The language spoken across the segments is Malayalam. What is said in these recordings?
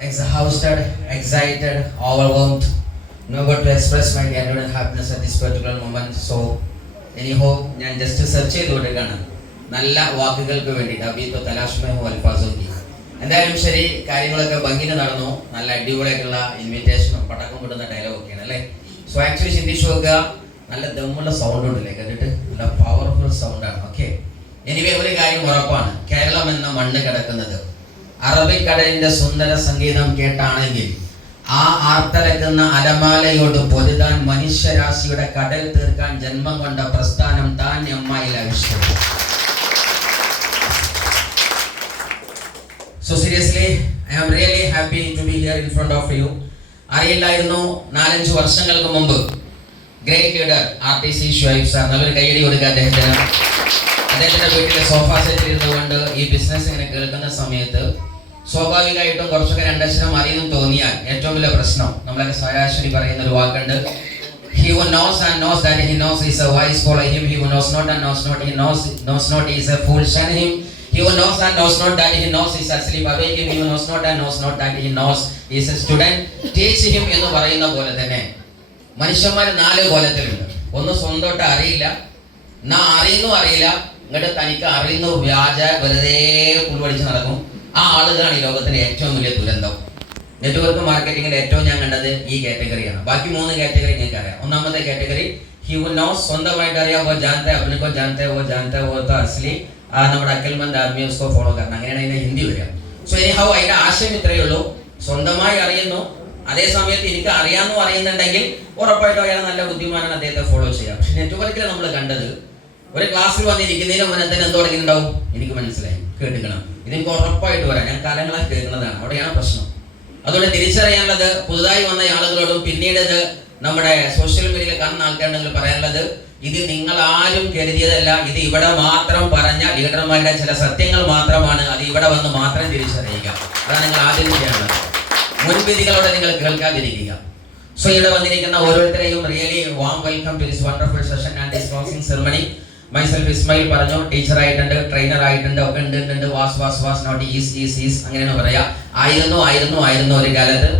Exhausted, excited, overwhelmed, no good to express my gratitude and happiness at this particular moment. So, anyhow, ഞാൻ ജസ്റ്റ് സെർച്ച് ചെയ്ത് കൊടുക്കുകയാണ് നല്ല വാക്കുകൾക്ക് വേണ്ടിയിട്ട്. അബീത്തോ തലാഷ്മഹു അൽഫാസോക്കി. എന്തായാലും ശരി, കാര്യങ്ങളൊക്കെ ഭംഗിയിൽ നടന്നു. നല്ല അടിപൊളിയായിട്ടുള്ള ഇൻവിറ്റേഷനും പടക്കം കിട്ടുന്ന ഡയലോഗൊക്കെയാണ് അല്ലേ. സോ ആക്ച്വലി ചിന്തിച്ചു നോക്കുക, നല്ല ദമ്മുള്ള സൗണ്ട് ഉണ്ടല്ലേ, കേട്ടിട്ട് നല്ല പവർഫുൾ സൗണ്ടാണ്. ഓക്കെ, എനിവേ ഒരു കാര്യം ഉറപ്പാണ്, കേരളം എന്ന മണ്ണ് കിടക്കുന്നത് അറബിക്കടലിന്റെ സുന്ദര സംഗീതം കേട്ടാണെങ്കിൽ ആ ആർത്തലക്കുന്ന അലമാലയോട് പൊരുതാൻ മനുഷ്യരാശിയുടെ കടൽ തീർക്കാൻ ജന്മം കൊണ്ട പ്രസ്ഥാനം താൻ അമ്മയിൽ ആവശ്യം. So seriously, I am really happy to be here in front of you. അറിയില്ലായിരുന്നു 4-5 വർഷങ്ങൾക്ക് മുമ്പ് great leader RTC Shuaib sir, നല്ലൊരു കൈയടി കൊടുക്കുക അദ്ദേഹത്തിന്. അദ്ദേഹത്തിന്റെ വീട്ടിലെ സോഫ സെറ്റിൽ ഇരുന്നുകൊണ്ട് ഈ ബിസിനസ് ഇങ്ങനെ കേൾക്കുന്ന സമയത്ത് സ്വാഭാവികമായിട്ടും കുറച്ചൊക്കെ രണ്ടക്ഷരം അറിയുന്നു തോന്നിയാൽ ഏറ്റവും വലിയ പ്രശ്നം, നമ്മളൊക്കെ ശരാശരി പറയുന്ന ഒരു വാക്കുണ്ട്, he who knows and knows that he knows is a wise follow him, he who knows not and knows not he knows not is a fool shun him, he who knows and knows not that he knows is asleep awake him, he who knows not and knows not that he knows is a student teach him എന്ന് പറയുന്ന പോലെ തന്നെ മനുഷ്യന്മാർ 4 കോലത്തിലുണ്ട്. ഒന്ന് സ്വന്തമായിട്ട് അറിയില്ല, എന്നാ അറിയുന്നു അറിയില്ല, ഇങ്ങോട്ട് തനിക്ക് അറിയുന്ന വ്യാജ വെറുതെ പുൽവടിച്ച് നടക്കും. ആ ആളുകളാണ് ഈ ലോകത്തിന്റെ ഏറ്റവും വലിയ ദുരന്തം. നെറ്റ്വർക്ക് മാർക്കറ്റിംഗിൽ ഏറ്റവും ഞാൻ കണ്ടത് ഈ കാറ്റഗറിയാണ്. ബാക്കി 3 കാറ്റഗറി നിങ്ങൾക്ക് അറിയാം. ഒന്നാമത്തെ കാറ്റഗറി ഹി വു നോസ്, സ്വന്തമായിട്ട് അറിയാം, വോ ജാനത്തെ അപ്നെ കോ ജാനത്തെ വോ ജാനത്തെ വോ തോ അസ്ലി നമ്മുടെ അക്കൽമന്ത് ആദ്മി ഉസ്കോ ഫോളോ കരണം, അങ്ങനെയാണ് അതിന്റെ ഹിന്ദി വരിക. സോ എനിഹൗ അതിന്റെ ആശയം ഇത്രയേ ഉള്ളൂ, സ്വന്തമായി അറിയുന്നു, അതേ സമയത്ത് എനിക്ക് അറിയുന്നുണ്ടെങ്കിൽ ഉറപ്പായിട്ടും അയാൾ നല്ല ബുദ്ധിമാനാണ്, അദ്ദേഹത്തെ ഫോളോ ചെയ്യാം. പക്ഷെ നെറ്റ്വർക്കിൽ നമ്മൾ കണ്ടത്, ഒരു ക്ലാസ്സിൽ വന്നിരിക്കുന്നതിന് മുന്നേ തന്നെ എന്തോ തുടങ്ങിയിട്ടുണ്ടാവും, എനിക്ക് മനസ്സിലായി, കേട്ടിക്കണം, ഇതെനിക്ക് ഉറപ്പായിട്ട് വരാം, ഞാൻ കാലങ്ങളായി കേൾക്കുന്നതാണ്, അവിടെയാണ് പ്രശ്നം. അതുകൊണ്ട് തിരിച്ചറിയാനുള്ളത് പുതുതായി വന്ന ആളുകളോടും പിന്നീട് ഇത് നമ്മുടെ സോഷ്യൽ മീഡിയയിൽ കാണുന്ന ആൾക്കാരുണ്ടെങ്കിൽ പറയാനുള്ളത്, ഇത് നിങ്ങൾ ആരും കരുതിയതല്ല, ഇത് ഇവിടെ മാത്രം പറഞ്ഞ ലീഡർമാരുടെ ചില സത്യങ്ങൾ മാത്രമാണ്, അത് ഇവിടെ വന്ന് മാത്രം തിരിച്ചറിയുക. അതാണ് നിങ്ങൾ ആദ്യം ചെയ്യാനുള്ളത്. മുൻവിധികളോടെ നിങ്ങൾ കേൾക്കാതിരിക്കുക. സോ ഇവിടെ വന്നിരിക്കുന്ന ഓരോരുത്തരെയും really warm welcome to this wonderful session and this closing ceremony. Myself Ismail പറഞ്ഞു, ടീച്ചർ ആയിട്ടുണ്ട്, ട്രെയിനർ ആയിട്ടുണ്ട്, ഒക്കെ ഉണ്ട്. വാസ് നോട്ട് ഈസ് അങ്ങനെയാണ് പറയാ. ആയിരുന്നു ഒരു കാലത്ത്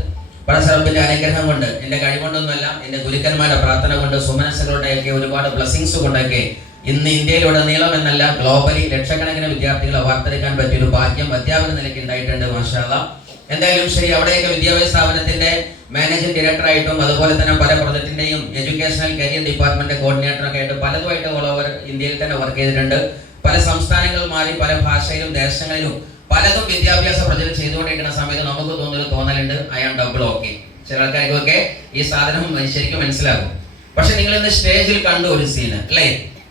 പരസ്പരത്തിന്റെ അനുഗ്രഹം കൊണ്ട്, എന്റെ കഴിവുകൊണ്ടൊന്നുമല്ല, എന്റെ ഗുരുക്കന്മാരുടെ പ്രാർത്ഥന കൊണ്ട്, സുമനസ്സുകളുടെയൊക്കെ ഒരുപാട് ബ്ലെസ്സിങ്സ് കൊണ്ടൊക്കെ ഇന്ന് ഇന്ത്യയിലുടനീളം എന്നല്ല ഗ്ലോബലി ലക്ഷക്കണക്കിന് വിദ്യാർത്ഥികളെ വാർത്തെടുക്കാൻ പറ്റിയൊരു ഭാഗ്യം അധ്യാപന നിലയ്ക്ക് ഉണ്ടായിട്ടുണ്ട്. മാഷാ അല്ലാഹ്. എന്തായാലും ശരി, അവിടെയൊക്കെ വിദ്യാഭ്യാസ സ്ഥാപനത്തിന്റെ മാനേജിംഗ് ഡയറക്ടറായിട്ടും അതുപോലെ തന്നെ പല പ്രൊജക്ടിന്റെയും എഡ്യൂക്കേഷണൽ കരിയർ ഡിപ്പാർട്ട്മെന്റ് കോർഡിനേറ്ററൊക്കെ ആയിട്ട് പലതുമായിട്ട് ഓൾ ഓവർ ഇന്ത്യയിൽ തന്നെ വർക്ക് ചെയ്തിട്ടുണ്ട്. പല സംസ്ഥാനങ്ങൾ മാറി പല ഭാഷയിലും ദേശങ്ങളിലും പലതും വിദ്യാഭ്യാസ പ്രൊജക്ട് ചെയ്തുകൊണ്ടിരിക്കുന്ന സമയത്ത് നമുക്ക് തോന്നലുണ്ട്, ഐ ആം ഡബിൾ ഓക്കെ. ചില ആൾക്കാർക്കൊക്കെ ഈ സാധനം ശരിക്കും മനസ്സിലാകും. പക്ഷെ നിങ്ങൾ ഇന്ന് സ്റ്റേജിൽ കണ്ടു ഒരു സീന് അല്ലേ,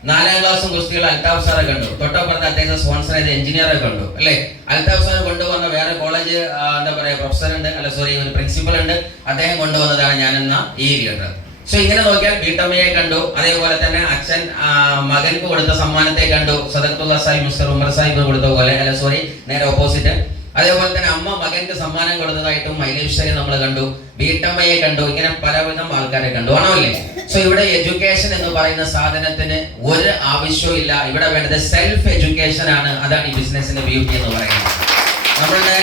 4ാം ക്ലാസ്സും കുസ്തികൾ അൽത്താഫ് സാറെ കണ്ടു, തൊട്ടപ്പുറത്ത് അദ്ദേഹം സ്പോൺസർ ചെയ്ത എഞ്ചിനീയറെ കണ്ടു അല്ലേ. അൽത്താഫ് സാർ കൊണ്ടുവന്ന വേറെ കോളേജ് എന്താ പറയാ പ്രൊഫസർ ഉണ്ട്, ഒരു പ്രിൻസിപ്പൽ ഉണ്ട്, അദ്ദേഹം കൊണ്ടുവന്നതാണ് ഞാനെന്ന ഈ ലീഡർ. സോ ഇങ്ങനെ നോക്കിയാൽ വീട്ടമ്മയെ കണ്ടു, അതേപോലെ തന്നെ അച്ഛൻ മകൻക്ക് കൊടുത്ത സമ്മാനത്തെ കണ്ടു, സദഖത്തുള്ള സാഹിബ് മിസ്റ്റർ ഉമർ സാഹിബ് കൊടുത്ത പോലെ നേരെ ഓപ്പോസിറ്റ്. അതേപോലെ തന്നെ അമ്മ മകൻക്ക് സമ്മാനം കൊടുത്തതായിട്ടും മൈലേശ്വരി നമ്മൾ കണ്ടു, വീട്ടമ്മയെ കണ്ടു, ഇങ്ങനെ പലവിധം ആൾക്കാരെ കണ്ടു, ആണോ അല്ലേ. സോ ഇവിടെ എഡ്യൂക്കേഷൻ എന്ന് പറയുന്ന സാധനത്തിന് ഒരു ആവശ്യവും ഇല്ല, ഇവിടെ വേണ്ടത് സെൽഫ് എഡ്യൂക്കേഷൻ ആണ്. അതാണ് ഈ ബിസിനസിന്റെ ബ്യൂട്ടി എന്ന് പറയുന്നത്. നമ്മളുടെ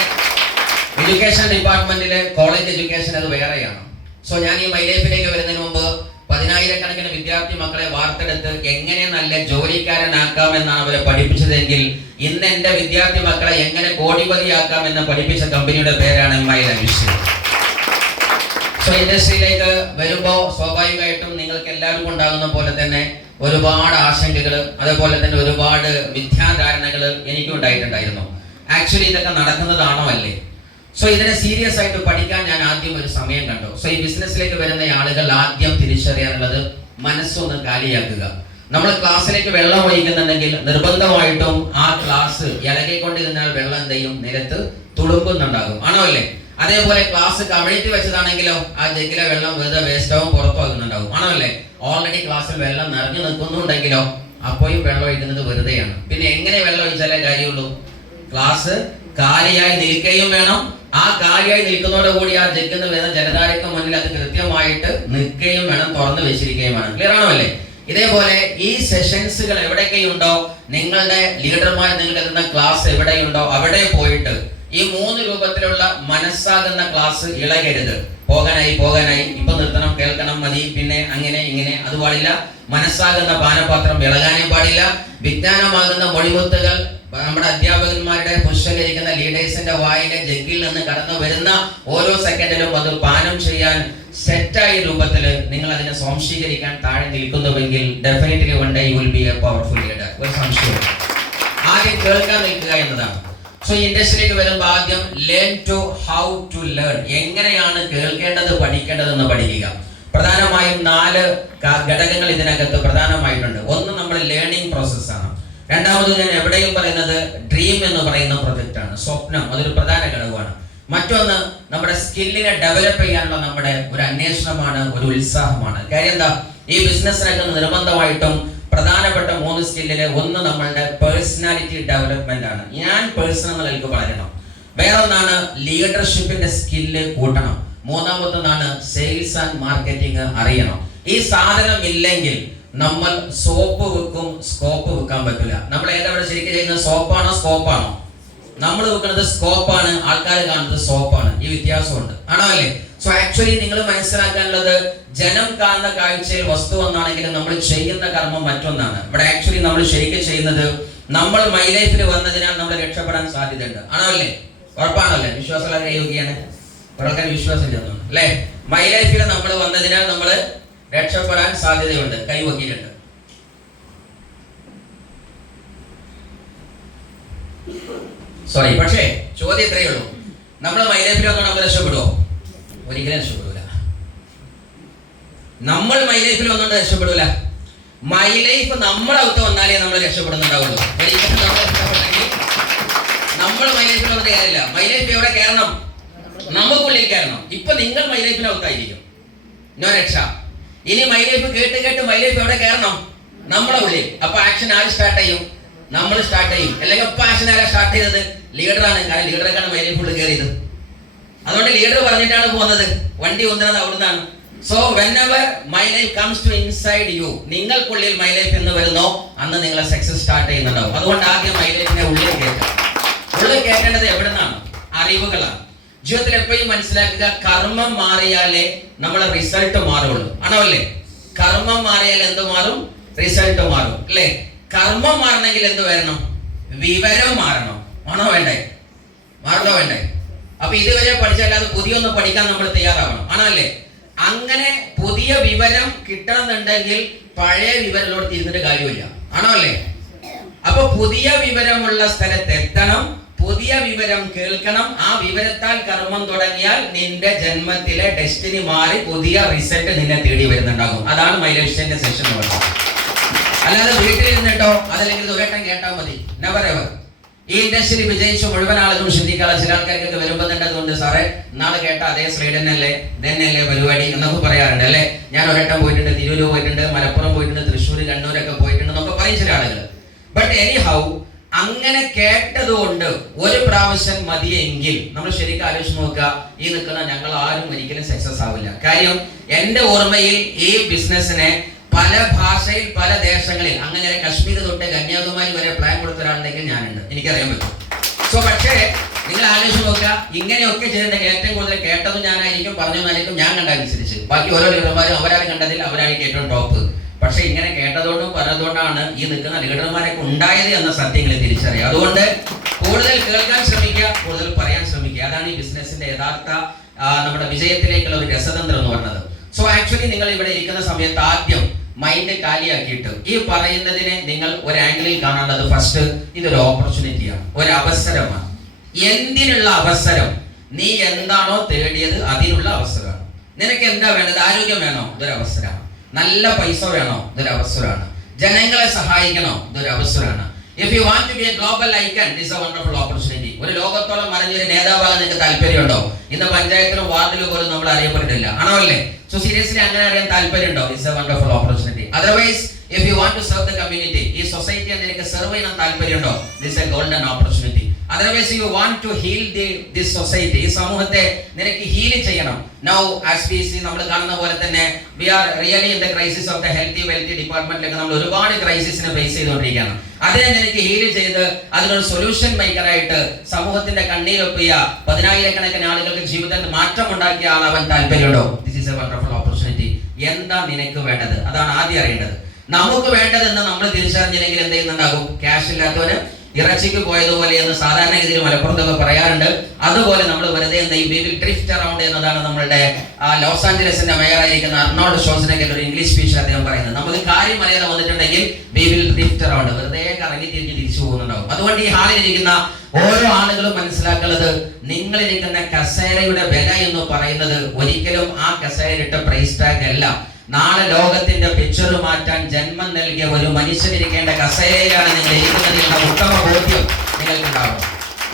എഡ്യൂക്കേഷൻ ഡിപ്പാർട്ട്മെന്റിലെ കോളേജ് എഡ്യൂക്കേഷൻ അത് വേറെയാണ്. സോ ഞാൻ ഈ മൈലൈഫിലേക്ക് വരുന്നതിന് മുമ്പ് 10,000-കണക്കിന് വിദ്യാർത്ഥി മക്കളെ വാർത്തെടുത്ത് എങ്ങനെ നല്ല ജോലിക്കാരനാക്കാമെന്നാണ് അവരെ പഠിപ്പിച്ചതെങ്കിൽ ഇന്ന് എന്റെ വിദ്യാർത്ഥി മക്കളെ എങ്ങനെ കോടിപതിയാക്കാമെന്ന് പഠിപ്പിച്ച കമ്പനിയുടെ പേരാണ് MIL അവിശ്യം. സോ ഇൻഡസ്ട്രിയിലേക്ക് വരുമ്പോൾ സ്വാഭാവികമായിട്ടും നിങ്ങൾക്ക് എല്ലാവർക്കും ഉണ്ടാകുന്ന പോലെ തന്നെ ഒരുപാട് ആശങ്കകൾ, അതേപോലെ തന്നെ ഒരുപാട് മിഥ്യാധാരണകൾ എനിക്കും ഉണ്ടായിട്ടുണ്ടായിരുന്നു. ആക്ച്വലി ഇതൊക്കെ നടക്കുന്നതാണോ അല്ലേ. സോ ഇതിനെ സീരിയസ് ആയിട്ട് പഠിക്കാൻ ഞാൻ ആദ്യം ഒരു സമയം കണ്ടു. സോ ഈ ബിസിനസ്സിലേക്ക് വരുന്ന ആളുകൾ ആദ്യം തിരിച്ചറിയാനുള്ളത് മനസ്സൊന്ന് കാലിയാക്കുക. നമ്മൾ ക്ലാസ്സിലേക്ക് വെള്ളം ഒഴിക്കുന്നുണ്ടെങ്കിൽ നിർബന്ധമായിട്ടും ആ ക്ലാസ് ഇളകിക്കൊണ്ടിരുന്നാൽ വെള്ളം എന്ത് ചെയ്യും, നിലത്ത് തുളുമ്പുന്നുണ്ടാകും, ആണോ അല്ലേ. അതേപോലെ ക്ലാസ് കമിഴ്ത്തി വെച്ചതാണെങ്കിലോ ആ ജഗ്ഗിലെ വെള്ളം വെറുതെ വേസ്റ്റാവും, പുറത്താകുന്നുണ്ടാവും, ആണോ അല്ലേ. ഓൾറെഡി ക്ലാസ്സിൽ വെള്ളം നിറഞ്ഞു നിൽക്കുന്നുണ്ടെങ്കിലോ അപ്പോഴും വെള്ളം ഒഴിക്കുന്നത് വെറുതെയാണ്. പിന്നെ എങ്ങനെ വെള്ളം ഒഴിച്ചാലേ കാര്യമുള്ളൂ, ക്ലാസ് കാലിയായി നിൽക്കുകയും വേണം, ആ കാലിയായി നിൽക്കുന്നതോടുകൂടി ആ ജഗ്ഗിന്ന് വരുന്ന ജലധാരയ്ക്ക് മുന്നിൽ അത് കൃത്യമായിട്ട് നിൽക്കുകയും വേണം, തുറന്നു വെച്ചിരിക്കുകയും വേണം. ക്ലിയർ ആണോ അല്ലേ. ഇതേപോലെ ഈ സെഷൻസുകൾ എവിടെയൊക്കെയുണ്ടോ, നിങ്ങളുടെ ലീഡർമാർ നിങ്ങൾക്ക് തരുന്ന ക്ലാസ് എവിടെയുണ്ടോ അവിടെ പോയിട്ട് ഈ 3 രൂപത്തിലുള്ള മനസ്സാകുന്ന ക്ലാസ് ഇളകരുത്. പോകാനായി ഇപ്പൊ നിർത്തണം, കേൾക്കണം, മതി, പിന്നെ അങ്ങനെ ഇങ്ങനെ അത് പാടില്ല. മനസ്സാകുന്ന പാനപാത്രം ഇളകാനേ പാടില്ല. വിജ്ഞാനമാകുന്ന മൊഴിമുത്തുകൾ നമ്മുടെ അധ്യാപകന്മാരുടെ പുഷ്പകരിക്കുന്ന ലീഡേഴ്സിന്റെ വായിലെ ജഗ്ഗിൽ നിന്ന് കടന്നു വരുന്ന ഓരോ സെക്കൻഡിലും അത് പാനം ചെയ്യാൻ സെറ്റായ രൂപത്തിൽ നിങ്ങൾ അതിനെ സ്വാംശീകരിക്കാൻ താഴെ നിൽക്കുന്നുവെങ്കിൽ definitely one day you will be a powerful leader. ഒരു സംശയവും. ആദ്യം കേൾക്കാൻ നിൽക്കുക എന്നതാണ്. സോ ഇൻഡസ്ട്രിയിലേക്ക് വരുമ്പോൾ ആദ്യം learn to how to learn, എങ്ങനെയാണ് കേൾക്കേണ്ടത് പഠിക്കേണ്ടതെന്ന് പഠിക്കുക. പ്രധാനമായും 4 ഘടകങ്ങൾ ഇതിനകത്ത് പ്രധാനമായിട്ടുണ്ട്. ഒന്ന് നമ്മുടെ ലേണിംഗ് പ്രോസസ്സാണ്. രണ്ടാമത് ഞാൻ എവിടെയും പറയുന്നത് ഡ്രീം എന്ന് പറയുന്ന പ്രൊജക്റ്റ് ആണ്, സ്വപ്നം, അതൊരു പ്രധാന ഘടകമാണ്. മറ്റൊന്ന് നമ്മുടെ സ്കില്ലിനെ ഡെവലപ്പ് ചെയ്യാനുള്ള നമ്മുടെ ഒരു അന്വേഷണമാണ്, ഒരു ഉത്സാഹമാണ്. കാര്യം എന്താ, ഈ ബിസിനസ്സിനകത്ത് നിർബന്ധമായിട്ടും പ്രധാനപ്പെട്ട 3 സ്കില്ലില് ഒന്ന് നമ്മളുടെ പേഴ്സണാലിറ്റി ഡെവലപ്മെന്റ് ആണ്. ഞാൻ പേഴ്സൺ എന്ന നിലയ്ക്ക് വളരണം. വേറൊന്നാണ് ലീഡർഷിപ്പിന്റെ സ്കില്ല് കൂട്ടണം. മൂന്നാമത്തൊന്നാണ് സെയിൽസ് ആൻഡ് മാർക്കറ്റിംഗ് അറിയണം. ഈ സാധനം ഇല്ലെങ്കിൽ നമ്മൾ സോപ്പ് വെക്കും, സ്കോപ്പ് വെക്കാൻ പറ്റില്ല. നമ്മൾ ഏതാ ശരിക്കും ചെയ്യുന്നത്, സോപ്പാണോ സ്കോപ്പാണോ? നമ്മൾ വെക്കുന്നത് സ്കോപ്പാണ്, ആൾക്കാർ കാണുന്നത് സോപ്പാണ്. ഈ വ്യത്യാസമുണ്ട്, ആണോ അല്ലേ? സോ ആക്ച്വലി നിങ്ങൾ മനസ്സിലാക്കാനുള്ളത്, ജനം കാണുന്ന കാഴ്ചയിൽ വസ്തു ഒന്നാണെങ്കിലും നമ്മൾ ചെയ്യുന്ന കർമ്മം മറ്റൊന്നാണ്. ഇവിടെ ആക്ച്വലി നമ്മൾ ശരിക്കും ചെയ്യുന്നത്, നമ്മൾ മൈ ലൈഫിൽ വന്നതിനാൽ നമ്മൾ രക്ഷപ്പെടാൻ സാധ്യതയുണ്ട്, ആണോ അല്ലേ? ഉറപ്പാണല്ലേ? വിശ്വാസമുള്ള യോഗ്യാണ്, ഒരാൾക്കാർ വിശ്വാസം ചെയ്യുന്നു അല്ലേ? മൈ ലൈഫിൽ നമ്മൾ വന്നതിനാൽ നമ്മൾ രക്ഷപ്പെടാൻ സാധ്യതയുണ്ട്. കൈവക്കിയിട്ടുണ്ട്. സോറി, പക്ഷേ ചോദ്യം ഇത്രയേ ഉള്ളൂ, നമ്മൾ മൈ ലൈഫിൽ വന്നാൽ നമ്മൾ രക്ഷപ്പെടുവോ? ഒരിക്കലും രക്ഷപ്പെടൂല. നമ്മൾ മൈ ലൈഫിൽ വന്നുകൊണ്ട് രക്ഷപ്പെടൂല. മൈ ലൈഫ് നമ്മളകത്ത് വന്നാലേ നമ്മൾ രക്ഷപ്പെടുന്നുണ്ടാവുള്ളൂ. ഒരിക്കലും നമ്മൾ രക്ഷപ്പെട്ടെങ്കിൽ നമ്മൾ മൈ ലൈഫിൽ വന്നിട്ട് കാര്യമില്ല. മൈ ലൈഫ് എവിടെ കയറണം? നമുക്കുള്ളിൽ കയറണം. ഇപ്പൊ നിങ്ങൾ മൈ ലൈഫിനകത്തായിരിക്കും, നോ രക്ഷ. ഇനി മൈ ലൈഫ് കേട്ട് മൈ ലൈഫ് എവിടെ കയറണം? നമ്മളെ ഉള്ളിൽ. അപ്പൊ ആക്ഷൻ ആര് സ്റ്റാർട്ട് ചെയ്യും? നമ്മൾ സ്റ്റാർട്ട് ചെയ്യും. അല്ലെങ്കിൽ ഇപ്പൊ ആക്ഷൻ ആരാ സ്റ്റാർട്ട് ചെയ്തത്? ലീഡറാണ്. കാരണം ലീഡറൊക്കെയാണ് മൈ ലൈഫ് ഉള്ളിൽ കയറിയത്. അതുകൊണ്ട് ലീഡർ പറഞ്ഞിട്ടാണ് പോകുന്നത്, വണ്ടി ഒന്നുന്നത് അവിടുന്നാണ്. So whenever my life comes to inside you, നിങ്ങൾക്കുള്ളിൽ മൈ ലൈഫ് എന്ന് വരുന്നോ അന്ന് നിങ്ങളെ സക്സസ് സ്റ്റാർട്ട് ചെയ്യുന്നുണ്ടാവും. അതുകൊണ്ട് ആദ്യം മൈ ലൈഫിനെ ഉള്ളിൽ കയറ്റാം. ഉള്ളിൽ കയറ്റേണ്ടത് എവിടെ നിന്നാണ്? അറിവുകളാണ്. ജീവിതത്തിൽ എപ്പോഴും മനസ്സിലാക്കുക, കർമ്മം മാറിയാലേ നമ്മളെ റിസൾട്ട് മാറുള്ളൂ, ആണോ അല്ലേ? കർമ്മം മാറിയാൽ എന്ത് മാറും? റിസൾട്ട് മാറും അല്ലേ? കർമ്മം മാറണമെങ്കിൽ എന്ത് വരണം? വിവരം മാറണം, ആണോ വേണ്ടേ? മാറണോ വേണ്ടേ? അപ്പൊ ഇതുവരെ പഠിച്ചല്ലാതെ പുതിയൊന്ന് പഠിക്കാൻ നമ്മൾ തയ്യാറാവണം, ആണോ അല്ലേ? അങ്ങനെ പുതിയ വിവരം കിട്ടണമെന്നുണ്ടെങ്കിൽ പഴയ വിവരങ്ങളോട് തീരുന്നിട്ട് കാര്യമില്ല, ആണോ അല്ലേ? അപ്പൊ പുതിയ വിവരമുള്ള സ്ഥലത്ത് എത്തണം, പുതിയ വിവരം കേൾക്കണം. ആ വിവരത്താൽ കർമ്മം തുടങ്ങിയാൽ നിന്റെ ജന്മത്തിലെ ഡെസ്റ്റിനി മാറി പുതിയ റിസൾട്ട് നിന്നെ തേടി വരുന്നുണ്ടാകും. അതാണ് മൈ ലൈഫ് സ്റ്റൈലിന്റെ സെഷൻ എന്ന് പറയുന്നത്. അല്ലാതെ വീട്ടിലിരുന്നിട്ടോ അതല്ലെങ്കിൽ ഒരേട്ടം കേട്ടാൽ മതി, നെവർ എവർ. ഈ ഇൻഡസ്ട്രിയിൽ വിജയിച്ച മുഴുവൻ ആളുകളും ശ്രദ്ധിക്കാതെ ചില ആൾക്കാർക്കൊക്കെ വരുമ്പോൾ തന്നെ അതുകൊണ്ട് സാറേ നാളെ കേട്ട അതേ സ്ലൈഡ് തന്നെയല്ലേ പരിപാടി എന്നൊക്കെ പറയാറുണ്ട് അല്ലേ? ഞാൻ ഒരേട്ടം പോയിട്ടുണ്ട്, തിരൂര് പോയിട്ടുണ്ട്, മലപ്പുറം പോയിട്ടുണ്ട്, തൃശ്ശൂർ, കണ്ണൂരൊക്കെ പോയിട്ടുണ്ട് എന്നൊക്കെ പറയും ചില ആളുകൾ. ബട്ട് എനി ഹൗ, അങ്ങനെ കേട്ടതുകൊണ്ട് ഒരു പ്രാവശ്യം മതിയെങ്കിൽ നമ്മൾ ശരിക്കും ആലോചിച്ച് നോക്കുക, ഈ നിൽക്കുന്ന ഞങ്ങൾ ആരും ഒരിക്കലും സക്സസ് ആവില്ല. കാര്യം എന്റെ ഓർമ്മയിൽ ഈ ബിസിനസ്സിനെ പല ഭാഷയിൽ പല ദേശങ്ങളിൽ, അങ്ങനെ കശ്മീർ തൊട്ട് കന്യാകുമാരി വരെ പ്ലാൻ കൊടുത്ത ഒരാളുണ്ടെങ്കിൽ ഞാനുണ്ട്, എനിക്കറിയാൻ പറ്റും. സോ പക്ഷേ നിങ്ങൾ ആലോചിച്ച് നോക്കുക, ഇങ്ങനെയൊക്കെ ചെയ്തിട്ടുണ്ടെങ്കിൽ ഏറ്റവും കൂടുതൽ കേട്ടതും ഞാനായിരിക്കും, പറഞ്ഞതായിരിക്കും ഞാൻ കണ്ടനുസരിച്ച്. ബാക്കി ഓരോ ലീഡർമാരും അവരാണ് കണ്ടതിൽ അവരായിരിക്കും ഏറ്റവും ടോപ്പ്. പക്ഷെ ഇങ്ങനെ കേട്ടതുകൊണ്ടും പറഞ്ഞതുകൊണ്ടാണ് ഈ നിൽക്കുന്ന ലീഡർമാരൊക്കെ ഉണ്ടായത് എന്ന സത്യങ്ങൾ തിരിച്ചറിയുക. അതുകൊണ്ട് കൂടുതൽ കേൾക്കാൻ ശ്രമിക്കുക, കൂടുതൽ പറയാൻ ശ്രമിക്കുക. അതാണ് ഈ ബിസിനസിന്റെ യഥാർത്ഥ നമ്മുടെ വിജയത്തിലേക്കുള്ള ഒരു രസതന്ത്രം എന്ന് പറഞ്ഞത്. സോ ആക്ച്വലി നിങ്ങൾ ഇവിടെ ഇരിക്കുന്ന സമയത്ത് ആദ്യം മൈൻഡ് കാലിയാക്കിയിട്ട് ഈ പറയുന്നതിനെ നിങ്ങൾ ഒരു ആംഗിളിൽ കാണേണ്ടത്, ഫസ്റ്റ് ഇതൊരു ഓപ്പർച്യൂണിറ്റിയാണ്, ഒരു അവസരമാണ്. എന്തിനുള്ള അവസരം? നീ എന്താണോ തേടിയത് അതിനുള്ള അവസരമാണ്. നിനക്ക് എന്താ വേണ്ടത്? ആരോഗ്യം വേണോ? ഇതൊരു അവസരമാണ്. നല്ല പൈസ വേണോ? ഇതൊരു അവസരമാണ്. ജനങ്ങളെ സഹായിക്കണോ? ഇതൊരു അവസരമാണ്. If you want to be a global icon, this is a wonderful opportunity. ഒരു ലോകത്തോളം മറിഞ്ഞൊരു നേതാവാകാൻ നിങ്ങൾക്ക് താല്പര്യമുണ്ടോ? ഇന്ന് പഞ്ചായത്തിലും വാർഡിലും പോലും നമ്മൾ അറിയപ്പെട്ടിട്ടില്ല, ആണോ അല്ലേ? സോ സീരിയസ്ലി അങ്ങനെ അറിയാൻ താല്പര്യമുണ്ടോ? This is a wonderful opportunity. Otherwise, if you want to serve the community, ഈ സൊസൈറ്റിയെ നിനക്ക് സെർവ് ചെയ്യാൻ താല്പര്യമുണ്ടോ? This is a golden opportunity. Otherwise you want to heal this society. ഈ സമൂഹത്തെ നിനക്ക് ഹീൽ ചെയ്യണം. Now as we see, നമ്മൾ കാണുന്ന പോലെ തന്നെ we are really in the crisis of the healthy wealthy department. നമ്മൾ ഒരുപാട് ക്രൈസിസിനെ ഫേസ് ചെയ്തുകൊണ്ടിരിക്കുകയാണ്. അതിനെ നിനക്ക് ഹീൽ ചെയ്ത് അതിനൊരു സൊല്യൂഷൻ മേക്കർ ആയിട്ട് സമൂഹത്തിന്റെ കണ്ണീരൊപ്പിയ 10,000-കണക്കിന് ആളുകൾക്ക് ജീവിതത്തിൽ മാറ്റം ഉണ്ടാക്കിയ ആളാവാൻ താല്പര്യമുണ്ടോ? This is A wonderful opportunity. എന്താ നിനക്ക് വേണ്ടത്? അതാണ് ആദ്യം അറിയേണ്ടത്. നമുക്ക് വേണ്ടതെന്ന് നമ്മൾ തിരിച്ചറിഞ്ഞില്ലെങ്കിൽ എന്ത് ചെയ്യുന്നുണ്ടാകും? ക്യാഷ് ഇല്ലാത്തവന് ഇറച്ചിക്ക് പോയതുപോലെ എന്ന് സാധാരണഗതിയിൽ മലപ്പുറത്തൊക്കെ പറയാറുണ്ട്. അതുപോലെ നമ്മൾ വെറുതെ എന്താ വി വിൽ ഡ്രിഫ്റ്റ് അറൗണ്ട് എന്നതാണ് നമ്മളുടെ ലോസ് ആഞ്ചലസിന്റെ മേയറായിരിക്കുന്ന അർണോൾഡ് ഷ്വാസ്നെഗർ ഒരു ഇംഗ്ലീഷ് സ്പീച്ചിൽ അദ്ദേഹം പറയുന്നത്. നമുക്ക് കാര്യം അറിയാതെ വന്നിട്ടുണ്ടെങ്കിൽ വി വിൽ ഡ്രിഫ്റ്റ് അറൗണ്ട്, വെറുതെ കറങ്ങി തിരിച്ചു പോകുന്നുണ്ടാവും. അതുകൊണ്ട് ഈ ഹാളിലിരിക്കുന്ന ഓരോ ആളുകളും മനസ്സിലാക്കുന്നത്, നിങ്ങളിരിക്കുന്ന കസേരയുടെ വില എന്ന് പറയുന്നത് ഒരിക്കലും ആ കസേരയിട്ട പ്രൈസ് ടാഗ് അല്ല. നാളെ ലോകത്തിന്റെ പിക്ചർ മാറ്റാൻ ജന്മം നൽകിയ ഒരു മനുഷ്യനിരിക്കേണ്ട കസേരയിലാണ് നിങ്ങൾ ഇരിക്കുന്നതിനുള്ള ഉത്തമ ബോധ്യം നിങ്ങൾക്കുണ്ടാവും.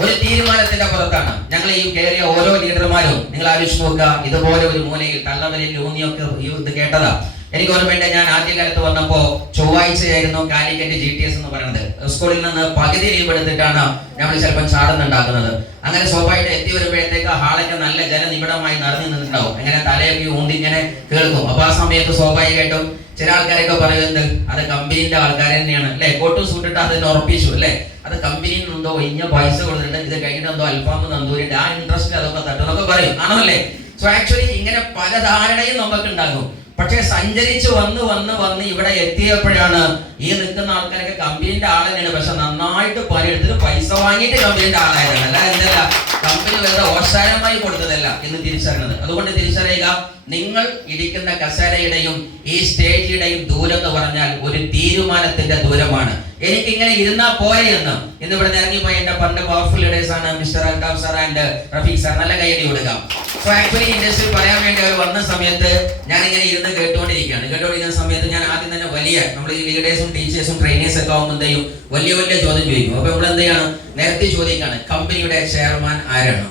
ഒരു തീരുമാനത്തിന്റെ പുറത്താണ് ഞങ്ങൾ ഈ കയറിയ ഓരോ ലീഡർമാരും. നിങ്ങൾ ആലോചിച്ച് നോക്കുക, ഇതുപോലെ ഒരു മൂലയിൽ തള്ളവരിൽ ഊന്നിയൊക്കെ ഇത് കേട്ടതാ. എനിക്ക് ഓർമ്മയുണ്ട്, ഞാൻ ആദ്യകാലത്ത് വന്നപ്പോ ചൊവ്വാഴ്ചയായിരുന്നു കാലിക്കറ്റ് GTS എന്ന് പറയുന്നത്. സ്കൂളിൽ നിന്ന് പകുതി ലീവ് എടുത്തിട്ടാണ് നമ്മൾ ചിലപ്പോൾ ചാടുന്നുണ്ടാക്കുന്നത്. അങ്ങനെ സ്വാഭാവികമായിട്ട് എത്തി വരുമ്പോഴത്തേക്ക് ഹാളൊക്കെ നല്ല ജനനിബിഡമായി നിറഞ്ഞു നിന്നിട്ടുണ്ടാവും. അങ്ങനെ തലയൊക്കെ ഊന്തി ഇങ്ങനെ കേൾക്കും. അപ്പൊ ആ സമയത്ത് സ്വാഭാവികമായിട്ടും ചില ആൾക്കാരൊക്കെ പറയുന്നത് അത് കമ്പനീന്റെ ആൾക്കാർ തന്നെയാണ് അല്ലെ, കോട്ടും സൂട്ടിട്ട് അതിനെ ഉറപ്പിച്ചു അല്ലെ, അത് കമ്പനിയിൽ നിന്നെന്തോ ഇഞ്ഞ പൈസ കൊടുത്തിട്ട് ഇത് കഴിഞ്ഞിട്ട് എന്തോ അൽഫാം നന്തൂരിന്റെ ആ ഇൻട്രസ്റ്റ് അതൊക്കെ തട്ടുന്നൊക്കെ പറയും, ആണോ അല്ലേ? സോ ആക്ച്വലി ഇങ്ങനെ പല ധാരണയും നമുക്ക് ഉണ്ടാകും. പക്ഷെ സഞ്ചരിച്ച് വന്ന് ഇവിടെ എത്തിയപ്പോഴാണ് ഈ നിൽക്കുന്ന ആൾക്കാരൊക്കെ കമ്പനിന്റെ ആൾ തന്നെയാണ്. പക്ഷെ നന്നായിട്ട് പണിയെടുത്തിട്ട് പൈസ വാങ്ങിയിട്ട് കമ്പനിന്റെ ആളായതാണ്. അല്ല എന്തല്ല, കമ്പനി വെറുതെ ഓശാരമായി കൊടുത്തതല്ല എന്ന് തിരിച്ചറിയുന്നത്. അതുകൊണ്ട് തിരിച്ചറിയുക, നിങ്ങൾ ഇരിക്കുന്ന കസേരയുടെയും ഈ സ്റ്റേജിയുടെയും ദൂരം എന്ന് പറഞ്ഞാൽ ഒരു തീരുമാനത്തിന്റെ ദൂരമാണ്. എനിക്കിങ്ങനെ ഇരുന്നാ പോരെ എന്ന് ഇന്ന് ഇവിടെ ഇറങ്ങിപ്പോയി എന്റെ പണ്ട് പവർഫുൾ ലീഡേഴ്സ് ആണ് mister Althaf sir and Rafeeq sir. നല്ല കൈയടി കൊടുക്കാം. സോ ആക്ച്വലി ഇൻഡസ്ട്രി പറയാൻ വേണ്ടി അവർ വന്ന സമയത്ത് ഞാൻ ഇങ്ങനെ ഇരുന്ന് കേട്ടുകൊണ്ടിരിക്കുന്ന സമയത്ത് ഞാൻ ആദ്യം തന്നെ വലിയ നമ്മൾ ഈ ലീഡേഴ്സും ടീച്ചേഴ്സും ട്രെയിനേഴ്സ് ഒക്കെ ആവുമ്പോൾ എന്ത് ചെയ്യും, വലിയ ചോദ്യം ചോദിക്കും. അപ്പൊ നമ്മൾ എന്ത് ചെയ്യണം, നേരത്തെ ചോദിക്കാണ്, കമ്പനിയുടെ ചെയർമാൻ ആരാണ്,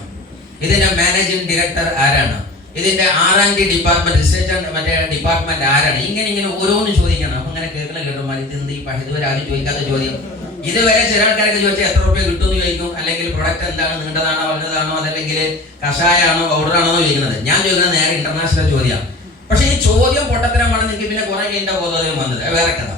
ഇതിന്റെ മാനേജിംഗ് ഡയറക്ടർ ആരാണ്, ഇതിന്റെ R&D ഡിപ്പാർട്ട്മെന്റ് റിസർച്ച് മറ്റേ ഡിപ്പാർട്ട്മെന്റ് ആരാണ്, ഇങ്ങനെ ഓരോന്നും ചോദിക്കണം. അപ്പൊ ഇങ്ങനെ കേൾക്കുമ്പോൾ ഇത് എന്ത് ഈ ഇതുവരെ ആരും ചോദിക്കാത്ത ചോദ്യം. ഇതുവരെ ചില ആൾക്കാരൊക്കെ ചോദിച്ചാൽ എത്ര രൂപ കിട്ടുമെന്ന് ചോദിക്കും, അല്ലെങ്കിൽ പ്രൊഡക്റ്റ് എന്താണ്, നീണ്ടതാണോ വലുതാണോ, അതല്ലെങ്കിൽ കഷായാണോ പൗഡറാണോ ചോദിക്കുന്നത്. ഞാൻ ചോദിക്കുന്നത് നേരെ ഇന്റർനാഷണൽ ചോദ്യമാണ്. പക്ഷെ ഈ ചോദ്യം പൊട്ടത്തരമാണെന്ന് എനിക്ക് പിന്നെ കുറെ കഴിഞ്ഞ ബോധോദയം വന്നത്, വേറെ കഥ.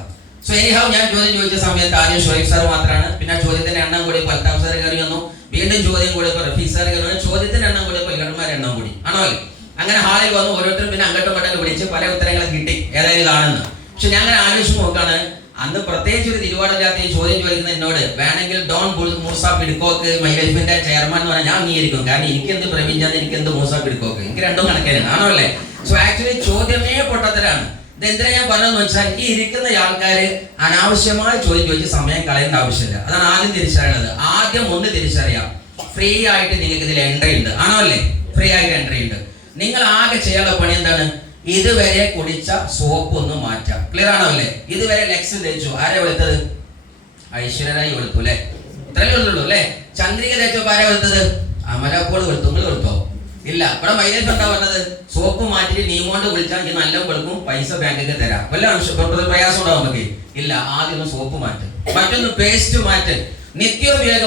സോ എനിഹാവ് ഞാൻ ചോദിച്ച സമയത്ത് ആദ്യം ഷോയിഫ് സാർ മാത്രമാണ്. പിന്നെ ചോദ്യത്തിന്റെ എണ്ണം കൂടി അൽതാഫ് സാർ കയറി വന്നു. വീണ്ടും ചോദ്യം കൂടി റഫീഖ് സാർ കയറി വന്നു. ചോദ്യത്തിന്റെ എണ്ണം കൂടി ലീഡർമാരുടെ എണ്ണം കൂടി, ആണോ അല്ലേ? അങ്ങനെ ഹാളിൽ വന്നു. ഓരോരുത്തരും പിന്നെ അങ്ങോട്ടും ഇങ്ങോട്ടൊക്കെ വിളിച്ച് പല ഉത്തരങ്ങളും കിട്ടി ഏതായാലും ഇതാണെന്ന്. പക്ഷെ ഞാൻ അങ്ങനെ ആലോചിച്ച് നോക്കാണ്, അന്ന് പ്രത്യേകിച്ച് ഒരു തിരുവാടില്ലാത്ത ഈ ചോദ്യം ചോദിക്കുന്ന എന്നോട് വേണമെങ്കിൽ ഡോൺ മൂസ പിടിക്കോക്ക് മൈ ലൈഫിന്റെ ചെയർമാൻ എന്ന് പറഞ്ഞാൽ ഞാൻ അംഗീകരിക്കും. കാരണം എനിക്ക് എന്ത് പ്രവീൺചന്ദ്, എനിക്ക് എന്ത് മൂസ പിടിക്കോക്ക്, എനിക്ക് രണ്ടും കണക്കാനാണ്, ആണോ അല്ലേ? സോ ആക്ച്വലി ചോദ്യമേ പൊട്ടത്തരാണ്. ഇതെന്തിനാ ഞാൻ പറഞ്ഞതെന്ന് വെച്ചാൽ, ഈ ഇരിക്കുന്ന ആൾക്കാര് അനാവശ്യമായ ചോദ്യം ചോദിച്ച് സമയം കളയേണ്ട ആവശ്യമില്ല. അതാണ് ആദ്യം തിരിച്ചറിയുന്നത്. ആദ്യം ഒന്ന് തിരിച്ചറിയാം, ഫ്രീ ആയിട്ട് നിങ്ങൾക്ക് ഇതിൽ എൻട്രി ഉണ്ട്, ആണോ അല്ലേ? ഫ്രീ ആയിട്ട് എൻട്രി ഉണ്ട്. നിങ്ങൾ ആകെ ചെയ്യാനുള്ള പണി എന്താണ്? ഇതുവരെ കുടിച്ച സോപ്പ് ഒന്ന് മാറ്റാം. ക്ലിയർ ആണോ അല്ലേ? ഇതുവരെ ലെക്സ് തേച്ചു, ആരെ വെളുത്തത്? ഐശ്വര്യരായി വെളുത്തു അല്ലെ, ഇത്രയല്ലേ ഉള്ളൂ അല്ലെ? ചന്ദ്രിക തേച്ചപ്പോ ആരെ വെളുത്തത്? അമലപ്പോൾ വെളുത്തു. നിങ്ങൾ വെളുത്തോ? ഇല്ല. ഇവിടെ മൈലേജ് എന്താ പറഞ്ഞത്? സോപ്പ് മാറ്റിട്ട് നീമോണ്ട് വിളിച്ചാൽ എനിക്ക് നല്ല വെളുക്കും, പൈസ ബാങ്കിലേക്ക് തരാം. വല്ല പ്രയാസം ഉണ്ടാവും നമുക്ക്? ഇല്ല. ആദ്യം ഒന്ന് സോപ്പ് മാറ്റ്, മറ്റൊന്ന് പേസ്റ്റ് മാറ്റ്, നിത്യോപയോഗ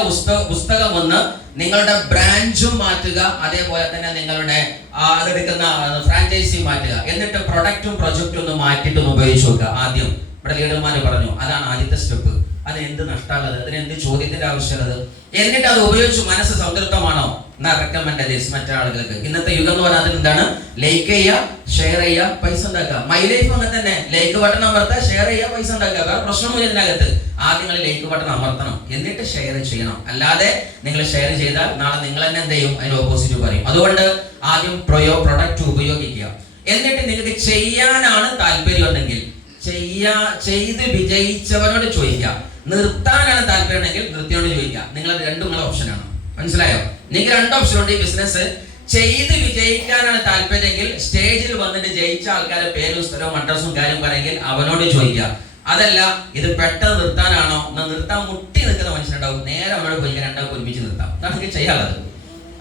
പുസ്തകം ഒന്ന്, നിങ്ങളുടെ ബ്രാഞ്ചും മാറ്റുക, അതേപോലെ തന്നെ നിങ്ങളുടെ അതെടുക്കുന്ന ഫ്രാഞ്ചൈസി മാറ്റുക. എന്നിട്ട് പ്രൊഡക്റ്റും പ്രൊജക്റ്റും ഒന്ന് മാറ്റിയിട്ട് ഒന്ന് ഉപയോഗിച്ച് നോക്കുക. ആദ്യം ഇവിടെ ലീഡർമാർ പറഞ്ഞു അതാണ് ആദ്യത്തെ സ്റ്റെപ്പ്. അതിന് എന്ത് നഷ്ടമുള്ളത്, അതിന് എന്ത് ചോദ്യത്തിന്റെ ആവശ്യമുള്ളത്, എന്നിട്ട് അത് ഉപയോഗിച്ച് മനസ്സ് സംതൃപ്തമാണോ എന്നാ റെക്കമെൻഡ് മറ്റേ ആളുകൾക്ക്. ഇന്നത്തെ യുഗം എന്ന് പറഞ്ഞാൽ അതിനെന്താണ്? ലൈക്ക് ചെയ്യുക, ഷെയർ ചെയ്യുക, പൈസ ഉണ്ടാക്കുക. മൈ ലൈഫ് അങ്ങനെ തന്നെ, ലൈക്ക് ബട്ടൺ അമർത്തുക, ഷെയർ ചെയ്യുക, പൈസ ഉണ്ടാക്കുക. വേറെ പ്രശ്നമില്ല ഇതിനകത്ത്. ആദ്യം നിങ്ങൾ ലൈക്ക് ബട്ടൺ അമർത്തണം, എന്നിട്ട് ഷെയർ ചെയ്യണം. അല്ലാതെ നിങ്ങൾ ഷെയർ ചെയ്താൽ നാളെ നിങ്ങൾ തന്നെ എന്ത് ചെയ്യും? അതിന് ഓപ്പോസിറ്റ് പറയും. അതുകൊണ്ട് ആദ്യം പ്രൊഡക്റ്റ് ഉപയോഗിക്കുക. എന്നിട്ട് നിങ്ങൾക്ക് ചെയ്യാനാണ് താല്പര്യം ഉണ്ടെങ്കിൽ ചെയ്ത് വിജയിച്ചവരോട് ചോദിക്കുക. നിർത്താനാണ് താല്പര്യം ഉണ്ടെങ്കിൽ നിർത്തിയോട് ചോദിക്കുക. നിങ്ങളത് രണ്ടും നിങ്ങളുടെ ഓപ്ഷനാണ്. മനസ്സിലായോ? നിങ്ങൾക്ക് രണ്ട് ഓപ്ഷൻ ഉണ്ട്. ഈ ബിസിനസ് ചെയ്ത് വിജയിക്കാനാണ് താല്പര്യമെങ്കിൽ സ്റ്റേജിൽ വന്നിട്ട് ജയിച്ച ആൾക്കാരെ പേരും സ്ഥലവും അഡ്രസ്സും കാര്യം പറയുമെങ്കിൽ അവനോട് ചോദിക്കുക. അതല്ല ഇത് പെട്ടെന്ന് നിർത്താനാണോ, നിർത്താൻ മുട്ടി നിൽക്കുന്ന മനുഷ്യനുണ്ടാവും, നേരെ അവനോട് പോയി രണ്ടാൾക്ക് ഒരുമിച്ച് നിർത്താം. അതാണ് എനിക്ക് ചെയ്യാനുള്ളത്.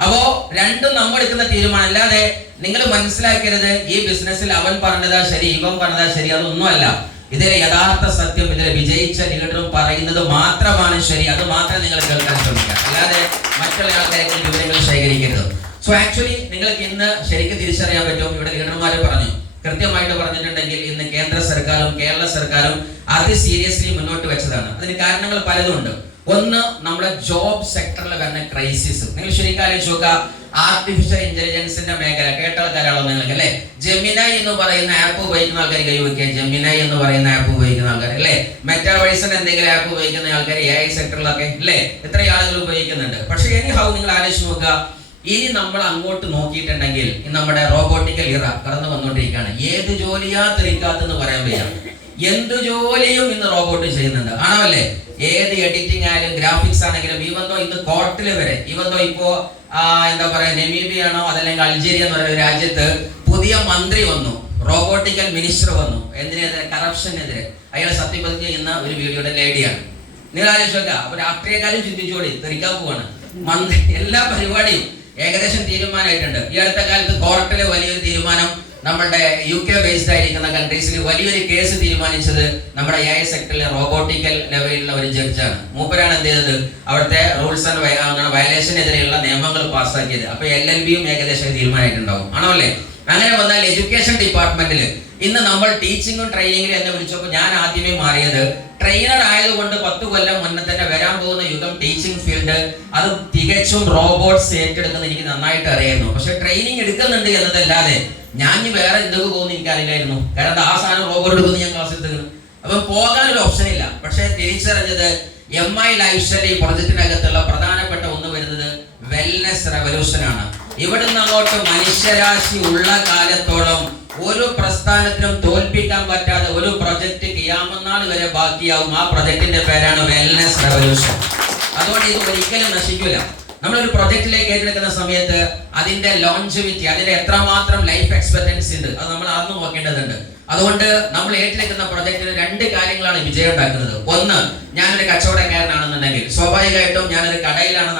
അപ്പോ രണ്ടും നമ്മൾ എടുക്കുന്ന തീരുമാനം. അല്ലാതെ നിങ്ങൾ മനസ്സിലാക്കരുത് ഈ ബിസിനസ്സിൽ അവൻ പറഞ്ഞതാ ശരി, ഇവൻ പറഞ്ഞതാ ശരി, അതൊന്നുമല്ല. ഇതിലെ യഥാർത്ഥ സത്യം ഇതിലെ വിജയിച്ച ലീഡറും പറയുന്നത് മാത്രമാണ് ശരി. അത് മാത്രമേ നിങ്ങൾ കേൾക്കാൻ ശ്രമിക്കുക. അല്ലാതെ മറ്റുള്ള ആൾക്കാരെങ്കിലും വിവരങ്ങൾ ശേഖരിക്കരുത്. സോ ആക്ച്വലി നിങ്ങൾക്ക് ഇന്ന് ശരിക്കും തിരിച്ചറിയാൻ പറ്റും. ഇവിടെ ലീഡർമാർ പറഞ്ഞു, കൃത്യമായിട്ട് പറഞ്ഞിട്ടുണ്ടെങ്കിൽ ഇന്ന് കേന്ദ്ര സർക്കാരും കേരള സർക്കാരും അത് സീരിയസ്ലി മുന്നോട്ട് വെച്ചതാണ്. അതിന് കാരണങ്ങൾ പലതുണ്ട്. ഒന്ന്, നമ്മുടെ ജോബ് സെക്ടറിൽ വരുന്ന ക്രൈസിസ്. നിങ്ങൾ ശരിക്കും ആലോചിച്ച് നോക്കുക, ആർട്ടിഫിഷ്യൽ ഇന്റലിജൻസിന്റെ മേഖല കേട്ട ആൾക്കാരാണോ നിങ്ങൾക്ക് അല്ലെ? ജെമിനായി എന്ന് പറയുന്ന ആപ്പ് ഉപയോഗിക്കുന്ന ആൾക്കാർ കൈവയ്ക്കുക. ജെമിനായി എന്ന് പറയുന്ന ആപ്പ് ഉപയോഗിക്കുന്ന ആൾക്കാർ അല്ലെ? മെറ്റാവേഴ്സിന്റെ എന്തെങ്കിലും ആപ്പ് ഉപയോഗിക്കുന്ന ആൾക്കാർ AI സെക്ടറിലൊക്കെ അല്ലെ എത്ര ആളുകൾ ഉപയോഗിക്കുന്നുണ്ട്. പക്ഷെ ഇനി ഹൗ നിങ്ങൾ ആലോചിച്ച് നോക്കുക, ഇനി നമ്മൾ അങ്ങോട്ട് നോക്കിയിട്ടുണ്ടെങ്കിൽ നമ്മുടെ റോബോട്ടിക്കൽ ഇറ കടന്നു വന്നുകൊണ്ടിരിക്കുകയാണ്. ഏത് ജോലിയാ തെളിക്കാത്തെന്ന് പറയാൻ വയ്യ. എന്ത് ജോലിയും ഇന്ന് റോബോട്ട് ചെയ്യുന്നുണ്ട്, ആണോ അല്ലേ? ഏത് എഡിറ്റിംഗ് ആയാലും ഗ്രാഫിക്സ് ആണെങ്കിലും, ഈവന്തോ ഇന്ന് കോർട്ടിൽ വരെ, ഈവന്തോ ഇപ്പോ എന്താ പറയാ നമീബിയ ആണോ അതല്ലെങ്കിൽ അൾജീരിയ എന്ന് പറയുന്ന രാജ്യത്ത് പുതിയ മന്ത്രി വന്നു, റോബോട്ടിക്കൽ മിനിസ്റ്റർ വന്നു. എന്തിനെതിരെ? കറപ്ഷനെതിരെ. അയാൾ സത്യപ്രതിജ്ഞ ചെയ്യുന്ന ഒരു വീഡിയോയുടെ ലേഡിയാണ്. നിങ്ങൾ ആലോചിക്കുക, അപ്പൊ രാഷ്ട്രീയക്കാരും ചിന്തിച്ചോടി തെറിക്കാൻ പോവാണ്. മന്ത്രി എല്ലാ പരിപാടിയും ഏകദേശം തീരുമാനമായിട്ടുണ്ട്. ഈ അടുത്ത കാലത്ത് കോർട്ടിലെ വലിയൊരു തീരുമാനം, നമ്മുടെ UK ബേസ്ഡ് ആയിരിക്കുന്ന കൺട്രീസിൽ വലിയൊരു കേസ് തീരുമാനിച്ചത് നമ്മുടെ AI സെക്ടറിലെ റോബോട്ടിക്കൽ ലെവലിലുള്ള ഒരു ജഡ്ജാണ്. മൂപ്പരാണ് എന്ത് ചെയ്തത്, അവിടുത്തെ റൂൾസ് ആൻഡ് വയലേഷനെതിരെയുള്ള നിയമങ്ങൾ പാസ്സാക്കിയത്. അപ്പൊ LLBയും ഏകദേശം തീരുമാനമായിട്ടുണ്ടാവും, ആണോ അല്ലേ? അങ്ങനെ വന്നാൽ എഡ്യൂക്കേഷൻ ഡിപ്പാർട്ട്മെന്റിൽ ഇന്ന് നമ്മൾ ടീച്ചിങ്ങും ട്രെയിനിങ്ങിലും എന്നെ വിളിച്ചപ്പോൾ ഞാൻ ആദ്യമേ മാറിയത്, ട്രെയിനർ ആയതുകൊണ്ട് 10 കൊല്ലം മുന്നേ തന്നെ വരാൻ പോകുന്ന യുഗം ടീച്ചിങ് ഫീൽഡ് അത് തികച്ചും റോബോട്ട്സ് ഏറ്റെടുക്കുന്ന എനിക്ക് നന്നായിട്ട് അറിയായിരുന്നു. പക്ഷെ ട്രെയിനിങ് എടുക്കുന്നുണ്ട് എന്നതല്ലാതെ ഞാൻ വേറെ എന്തൊക്കെ പോകുന്നു എനിക്കറിയില്ലായിരുന്നു. കാരണം ആ സാധനം റോബോട്ട് എടുക്കുന്നു ഞാൻ ക്ലാസ് എടുക്കുന്നത്. അപ്പം പോകാനൊരു ഓപ്ഷൻ ഇല്ല. പക്ഷെ തിരിച്ചറിഞ്ഞത് MI ലൈഫ് സ്റ്റൈൽ ഈ പ്രൊജക്റ്റിനകത്തുള്ള പ്രധാനപ്പെട്ട ഒന്ന് വരുന്നത് വെൽനെസ് റെവല്യൂഷൻ ആണ്. ഇവിടുന്ന് അങ്ങോട്ട് മനുഷ്യരാശി ഉള്ള കാലത്തോളം ഒരു പ്രസ്ഥാനത്തിനും തോൽപ്പിക്കാൻ പറ്റാതെ ഒരു പ്രൊജക്ട് കിയാമനാൾ വരെ ബാക്കിയാവും. ആ പ്രൊജക്ടിന്റെ പേരാണ് വെൽനെസ് റെവല്യൂഷൻ. അതുകൊണ്ട് ഇത് ഒരിക്കലും നശിക്കില്ല. നമ്മളൊരു പ്രൊജക്റ്റിലേക്ക് ഏറ്റെടുക്കുന്ന സമയത്ത് അതിന്റെ ലോഞ്ചിവിറ്റി, അതിന്റെ എത്രമാത്രം ലൈഫ് എക്സ്പെക്ടൻസി ഉണ്ട്, അത് നമ്മൾ ആർന്നു നോക്കേണ്ടതുണ്ട്. അതുകൊണ്ട് നമ്മൾ ഏറ്റെടുക്കുന്ന പ്രൊജക്റ്റിന് 2 കാര്യങ്ങളാണ് വിജയം ഉണ്ടാക്കുന്നത്. ഒന്ന്, ഞാനൊരു കച്ചവടക്കാരനാണെന്നുണ്ടെങ്കിൽ സ്വാഭാവികമായിട്ടും ഞാനൊരു കടയിലാണ്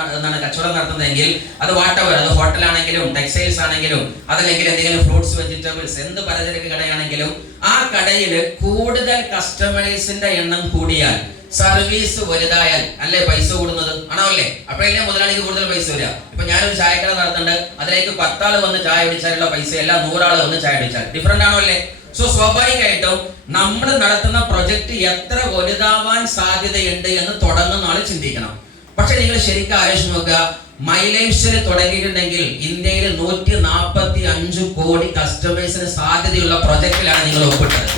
കച്ചവടം നടത്തുന്നതെങ്കിൽ അത് വാട്ടവർ, അത് ഹോട്ടലാണെങ്കിലും ടെക്സ്റ്റൈൽസ് ആണെങ്കിലും അതല്ലെങ്കിൽ എന്തെങ്കിലും ഫ്രൂട്ട്സ് വെജിറ്റബിൾസ് എന്ത് പലചരക്ക് കടയാണെങ്കിലും ആ കടയിൽ കൂടുതൽ കസ്റ്റമേഴ്സിന്റെ എണ്ണം കൂടിയാൽ, സർവീസ് വലുതായാൽ അല്ലേ പൈസ കൂടുന്നത്, ആണോ അല്ലേ? അപ്പോഴല്ലേ മുതലാളിക്ക് കൂടുതൽ പൈസ വരിക. ഇപ്പൊ ഞാനൊരു ചായക്കട നടത്തുന്നുണ്ട്, അതിലേക്ക് 10 ആള് വന്ന് ചായ അടിച്ചാലുള്ള പൈസ അല്ല 100 ആള് വന്ന് ചായ അടിച്ചാൽ ഡിഫറെന്റ് ആണോ അല്ലേ? സോ സ്വാഭാവികമായിട്ടും നമ്മൾ നടത്തുന്ന പ്രൊജക്ട് എത്ര വലുതാവാൻ സാധ്യതയുണ്ട് എന്ന് തുടങ്ങുന്ന ആള് ചിന്തിക്കണം. പക്ഷെ നിങ്ങൾ ശരിക്കും ആലോചിച്ച് നോക്കുക, മൈ ലൈഫ് സ്റ്റൈൽ തുടങ്ങിയിട്ടുണ്ടെങ്കിൽ ഇന്ത്യയിൽ 145 കോടി കസ്റ്റമേഴ്സിന് സാധ്യതയുള്ള പ്രൊജക്റ്റിലാണ് നിങ്ങൾ ഒപ്പിട്ടത്.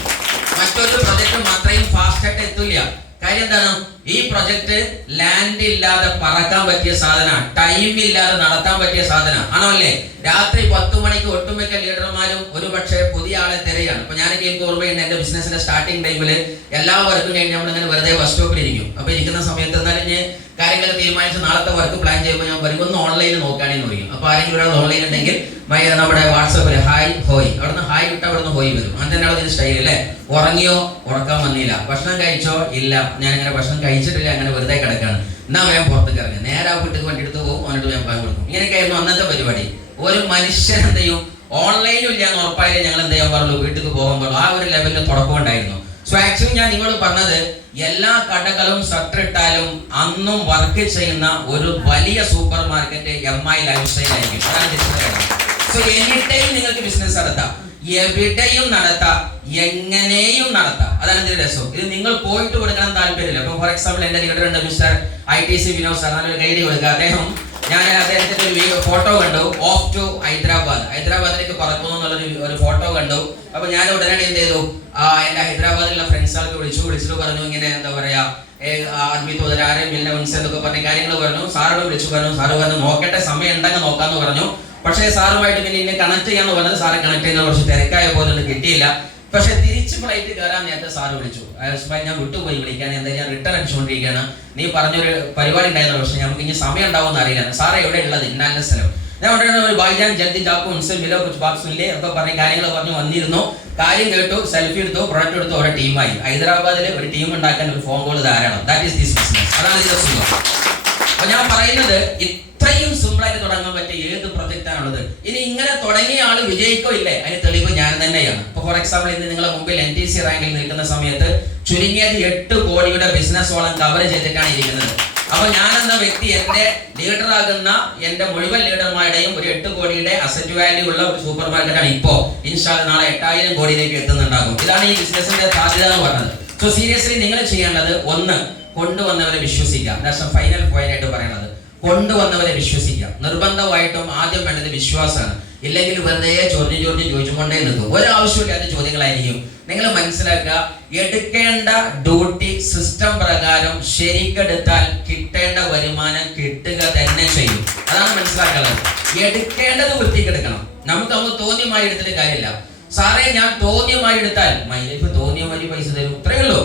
മറ്റൊരു പ്രൊജക്റ്റും അത്രയും ഫാസ്റ്റ് ആയിട്ട് എത്തില്ല. കാര്യം എന്താണ്? ഈ പ്രൊജക്ട് ലാൻഡ് ഇല്ലാതെ പറക്കാൻ പറ്റിയ സാധന, ടൈം ഇല്ലാതെ നടത്താൻ പറ്റിയ സാധന, ആണോ അല്ലേ? രാത്രി 10 മണിക്ക് ഒട്ടുമിക്ക ലീഡർമാരും ഒരു പക്ഷേ പുതിയ ആളെ തിരയാണ്. അപ്പൊ ഞാനൊക്കെ എനിക്ക് ഓർമ്മയുണ്ട്, എന്റെ ബിസിനസിന്റെ സ്റ്റാർട്ടിംഗ് ടൈമിൽ എല്ലാ വർക്കും കഴിഞ്ഞ് നമ്മളിങ്ങനെ വെറുതെ ബസ് സ്റ്റോപ്പിൽ ഇരിക്കും. അപ്പൊ ഇരിക്കുന്ന സമയത്ത് എന്നാലും ഞാൻ കാര്യങ്ങളൊക്കെ തീരുമാനിച്ച് നാളത്തെ വർക്ക് പ്ലാൻ ചെയ്യുമ്പോൾ ഞാൻ വരുമ്പോൾ ഓൺലൈനിൽ നോക്കുകയാണെന്ന് പറയും. അപ്പൊ ആരെങ്കിലും ഒരാൾ ഓൺലൈൻ ഉണ്ടെങ്കിൽ നമ്മുടെ വാട്സാപ്പിൽ ഹായ് ഹോയ്, അവിടുന്ന് ഹായ് വിട്ട് അവിടുന്ന് ഹോയ് വരും. അങ്ങനെ തന്നെ അവിടെ സ്റ്റൈൽ അല്ലേ? ഉറങ്ങിയോ? ഉറക്കാൻ വന്നില്ല. ഭക്ഷണം കഴിച്ചോ? ഇല്ല, ഞാൻ അങ്ങനെ ഭക്ഷണം കഴിച്ചിട്ടില്ല, അങ്ങനെ വെറുതെ കിടക്കാണ്. എന്നാ വേഗം പുറത്തേക്ക് ഇറങ്ങി നേരെ ആ വീട്ടിൽ വണ്ടി എടുത്ത് പോകും, അവനോട് ഞാൻ പാൻ കൊടുക്കും. ഇങ്ങനെയൊക്കെയായിരുന്നു അന്നത്തെ പരിപാടി. ഒരു മനുഷ്യൻ എന്ത് ചെയ്യും? ഓൺലൈനും ഇല്ല എന്ന് ഉറപ്പായാലും ഞങ്ങൾ എന്ത് ചെയ്യാൻ പാടുള്ളൂ, വീട്ടിൽ പോകാൻ പാടുള്ളൂ. ആ ഒരു ലെവലിൽ തുടക്കമുണ്ടായിരുന്നു. സോ ആക്ച്വലി ഞാൻ നിങ്ങളോട് പറഞ്ഞത്, എല്ലാ കടകളും ഷട്ടറിട്ടാലും അന്നും വർക്ക് ചെയ്യുന്ന ഒരു വലിയ super market MI life style ആയിരിക്കും. അതാണ് തിരിച്ചറിയണം. സോ എനി ടൈം നിങ്ങൾക്ക് ബിസിനസ് നടത്താം, എവിടെയും നടത്താം, എങ്ങനെയും നടത്താം. അതാണ് ഇതിന്റെ രസം. ഇത് നിങ്ങൾ പോയിട്ട് കൊടുക്കണം താല്പര്യമില്ല. ഇപ്പൊ ഫോർ എക്സാമ്പിൾ എന്റെ ലീഡർ ഉണ്ട്, മിസ്റ്റർ ITC വിനോദ് സാർ, നല്ലൊരു ഗൈഡ് കൊടുക്കുക. ഞാൻ അദ്ദേഹത്തിന്റെ ഒരു ഫോട്ടോ കണ്ടു, ഓഫ് ടു ഹൈദരാബാദിലേക്ക് പറക്കുന്നു എന്നുള്ളൊരു ഫോട്ടോ കണ്ടു. അപ്പൊ ഞാൻ ഉടനടി എന്ത് ചെയ്തു, എന്റെ ഹൈദരാബാദിലുള്ള ഫ്രണ്ട്സുകൾക്ക് വിളിച്ചിട്ട് പറഞ്ഞു, ഇങ്ങനെ എന്താ പറയാ ആദ്മി തോതരാരെ മിൽന ഉൻസ് എന്നൊക്കെ പറഞ്ഞ കാര്യങ്ങൾ പറഞ്ഞു. സാറോട് വിളിച്ചു പറഞ്ഞു. സാറ് പറഞ്ഞു നോക്കട്ടെ, സമയം ഉണ്ടെങ്കിൽ നോക്കാന്ന് പറഞ്ഞു. പക്ഷേ സാറുമായിട്ട് പിന്നെ ഇന്നെ കണക്ട് ചെയ്യാന്ന് പറഞ്ഞത്, സാറെ കണക്ട് ചെയ്യുന്ന കുറച്ച് തിരക്കായ പോലെ കിട്ടിയില്ല. പക്ഷെ തിരിച്ച് ഫ്ലൈറ്റ് കയറാൻ നേരത്തെ സാറ് വിളിച്ചു. ഞാൻ വിട്ടുപോയി വിളിക്കാൻ, എന്താ ഞാൻ റിട്ടേൺ അടിച്ചുകൊണ്ടിരിക്കുകയാണ്, നീ പറഞ്ഞൊരു പരിപാടി ഉണ്ടായിരുന്നു, പക്ഷെ നമുക്ക് ഇനി സമയം ഉണ്ടാവുമെന്ന് അറിയില്ല. സാറേ എവിടെ ഉള്ളത്? ഇന്നാലിന്റെ സ്ഥലം. ഞാൻ ഉടനെ ഒരു ഭാഗ്യം ജൽദി ജാക്കോ ഉൻസെ മിലോ കുച്ച് ബാത് സുൻ ലേ ഒക്കെ പറഞ്ഞ കാര്യങ്ങൾ പറഞ്ഞു വന്നിരുന്നു. കാര്യം കേട്ടു, സെൽഫി എടുത്തു, പ്രൊഡക്റ്റ് എടുത്തു, ഒരു ടീമായി. ഹൈദരാബാദിൽ ഒരു ടീം ഉണ്ടാക്കാൻ ഒരു ഫോൺ കോൾ ധാരാളം. That is this business. അതാണ് ഇതിന്റെ സുഖം. അപ്പൊ ഞാൻ പറയുന്നത്, ഇത്രയും സിമ്പിളായിട്ട് തുടങ്ങാൻ പറ്റിയ ഏത് പ്രൊജക്റ്റ് ആണുള്ളത്? ഇനി ഇങ്ങനെ തുടങ്ങിയ ആള് വിജയിക്കോ ഇല്ലേ, അതിന് തെളിവ് ഞാൻ തന്നെയാണ്. ഇപ്പൊ ഫോർ എക്സാമ്പിൾ ഇന്ന് നിങ്ങളുടെ മുമ്പിൽ NTC റാങ്കിൽ നിൽക്കുന്ന സമയത്ത് ചുരുങ്ങിയത് 8 കോടിയുടെ ബിസിനസ്സോളം കവർ ചെയ്തിട്ടാണ് ഇരിക്കുന്നത്. അപ്പൊ ഞാൻ എന്ന വ്യക്തി എന്റെ ലീഡറാകുന്ന എന്റെ മുഴുവൻ ലീഡർമാരുടെയും ഒരു 8 കോടിയുടെ അസറ്റ് വാല്യൂ ഉള്ള ഒരു സൂപ്പർ മാർക്കറ്റാണ് ഇപ്പോ. ഇൻഷാല്ലാ നാളെ 8000 കോടിയിലേക്ക് എത്തുന്നുണ്ടാകും. ഇതാണ് ഈ ബിസിനസിന്റെ സാധ്യത എന്ന് പറഞ്ഞത്. സോ സീരിയസ്ലി നിങ്ങൾ ചെയ്യേണ്ടത്, ഒന്ന്, കൊണ്ടുവന്നവരെ വിശ്വസിക്കാം. ദാറ്റ്സ് ഫൈനൽ പോയിന്റ് ആയിട്ട് പറയുന്നത്. കൊണ്ടുവന്നവരെ വിശ്വസിക്കാം. നിർബന്ധമായിട്ടും ആദ്യം വേണ്ടത് വിശ്വാസമാണ്. ഇല്ലെങ്കിൽ വെറുതെ ചോദിച്ചുകൊണ്ടേ നിൽക്കും. ഒരാവശ്യമില്ലാത്ത ചോദ്യങ്ങളായിരിക്കും. നിങ്ങൾ മനസ്സിലാക്കുക, എടുക്കേണ്ട ഡ്യൂട്ടി സിസ്റ്റം പ്രകാരം ശരിക്കെടുത്താൽ കിട്ടേണ്ട വരുമാനം കിട്ടുക തന്നെ ചെയ്യും. അതാണ് മനസ്സിലാക്കുന്നത്. എടുക്കേണ്ടത് വൃത്തിക്കെടുക്കണം. നമുക്ക് തോന്നിയമായി എടുത്തിട്ട് കാര്യമില്ല. സാറേ ഞാൻ തോന്നിയമായി എടുത്താൽ മൈ ലൈഫ് തോന്നിയമായി പൈസ തരും, ഇത്രയേ ഉള്ളൂ.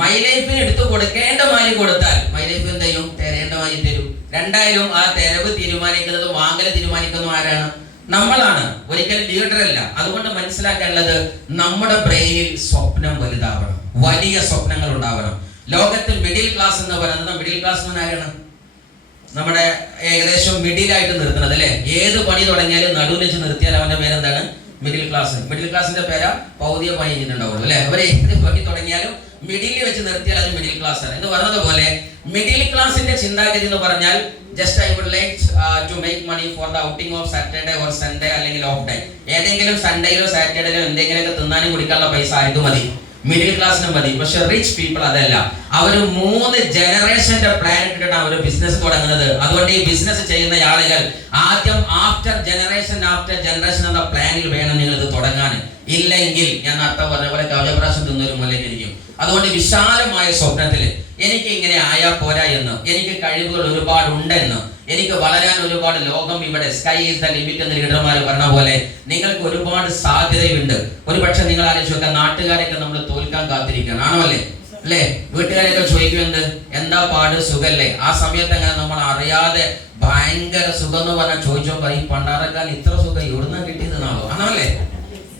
മൈ ലൈഫിന് എടുത്തു കൊടുക്കേണ്ട മാതിരി കൊടുത്താൽ മൈ ലൈഫ് എന്ത് ചെയ്യും? തരേണ്ട മാതിരി തരും. രണ്ടായാലും ആ തെരവ് തീരുമാനിക്കുന്നതും വാങ്ങല് തീരുമാനിക്കുന്നതും ആരാണ്? നമ്മളാണ്, ഒരിക്കലും ലീഡർ അല്ല. അതുകൊണ്ട് മനസ്സിലാക്കേണ്ടത്, നമ്മുടെ ബ്രെയിനിൽ സ്വപ്നം വലുതാവണം, വലിയ സ്വപ്നങ്ങൾ ഉണ്ടാവണം. ലോകത്തിൽ മിഡിൽ ക്ലാസ് എന്ന് പറയുന്നത്, മിഡിൽ ക്ലാസ് എന്ന് ആരാണ്? നമ്മുടെ ഏകദേശം മിഡിലായിട്ട് നിർത്തുന്നത് അല്ലെ. ഏത് പണി തുടങ്ങിയാലും നടുവിൽ വെച്ച് നിർത്തിയാൽ അവന്റെ പേരെന്താണ്? Middle class. മിഡിൽ ക്ലാസിന്റെ പേരാ പൗതിയ പണി ചെയ്തിട്ടുണ്ടാവുള്ളൂ അല്ലെ. അവരെ ഏത് പണി തുടങ്ങിയാലും മിഡിലിൽ വെച്ച് നിർത്തിയാൽ അത് മിഡിൽ ക്ലാസ് ആണ് എന്ന് പറഞ്ഞതുപോലെ, മിഡിൽ ക്ലാസിന്റെ ചിന്താഗതി എന്ന് പറഞ്ഞാൽ just I would like to make money for the outing of Saturday or Sunday അല്ലെങ്കിൽ ഓഫ് ഡേ. ഏതെങ്കിലും സൺഡേയിലോ സാറ്റർഡേയിലോ എന്തെങ്കിലുമൊക്കെ തിന്നാനും കുടിക്കാനുള്ള പൈസ ആർക്കും മതി, മിഡിൽ ക്ലാസ്സിന് മതി. പക്ഷെ റിച്ച് പീപ്പിൾ അതല്ല. അവർ 3 ജനറേഷന്റെ പ്ലാൻ ഇട്ടിട്ടാണ് അവർ ബിസിനസ് തുടങ്ങുന്നത്. അതുകൊണ്ട് ഈ ബിസിനസ് ചെയ്യുന്ന ആളുകൾ ആദ്യം ആഫ്റ്റർ ജനറേഷൻ എന്ന പ്ലാനിൽ വേണം നിങ്ങൾ ഇത് തുടങ്ങാൻ. ഇല്ലെങ്കിൽ ഞാൻ നേരത്തെ പറഞ്ഞ പോലെ കവചപ്രാശം തിന്നൊരു മുല്ലേക്കിരിക്കും. അതുകൊണ്ട് വിശാലമായ സ്വപ്നത്തില് എനിക്ക് ഇങ്ങനെ ആയാ പോരാ എന്ന്, എനിക്ക് കഴിവുകൾ ഒരുപാടുണ്ടെന്ന്, എനിക്ക് വളരാൻ ഒരുപാട്, ലോകം ഇവിടെ സ്കൈ ഈസ് ദ ലിമിറ്റ് എന്ന് ലീഡർമാർ പറഞ്ഞ പോലെ നിങ്ങൾക്ക് ഒരുപാട് സാധ്യതയുണ്ട്. ഒരു പക്ഷെ നിങ്ങൾ ആലോചിച്ച്, നാട്ടുകാരെയൊക്കെ നമ്മൾ തോൽക്കാൻ കാത്തിരിക്കുകയാണ്, ആണോ അല്ലേ? അല്ലേ? വീട്ടുകാരെയൊക്കെ ചോദിക്കുന്നത് എന്താ പാട്, സുഖല്ലേ? ആ സമയത്ത് അങ്ങനെ നമ്മൾ അറിയാതെ ഭയങ്കര സുഖം എന്ന് പറഞ്ഞാൽ ചോദിച്ചോ പറയും, പണ്ടാറക്കാൻ ഇത്ര സുഖം എവിടുന്ന കിട്ടിയതെന്നാണോ, ആണോ അല്ലേ?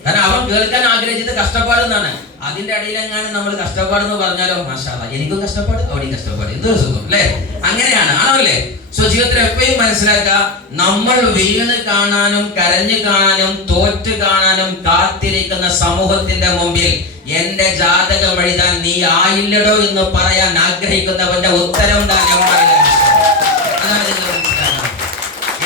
കാരണം അവൻ കേൾക്കാൻ ആഗ്രഹിച്ചത് കഷ്ടപ്പാടെന്നാണ്. അതിന്റെ ഇടയിലെങ്ങാനും നമ്മൾ കഷ്ടപ്പാടെന്ന് പറഞ്ഞാലോ, മാഷാഅല്ലാ എനിക്കും കഷ്ടപ്പാട് അവിടെയും കഷ്ടപ്പാട്, എന്തൊരു സുഖം അല്ലേ? അങ്ങനെയാണ്, ആണോ അല്ലേ? സോ ജീവിതത്തിൽ എപ്പോഴും മനസ്സിലാക്കുക, നമ്മൾ വീണ് കാണാനും കരഞ്ഞു കാണാനും തോറ്റ് കാണാനും കാത്തിരിക്കുന്ന സമൂഹത്തിന്റെ മുമ്പിൽ എന്റെ ജാതകം എഴുതാൻ നീ ആയില്ലടോ എന്ന് പറയാൻ ആഗ്രഹിക്കുന്നവന്റെ ഉത്തരം തന്നെ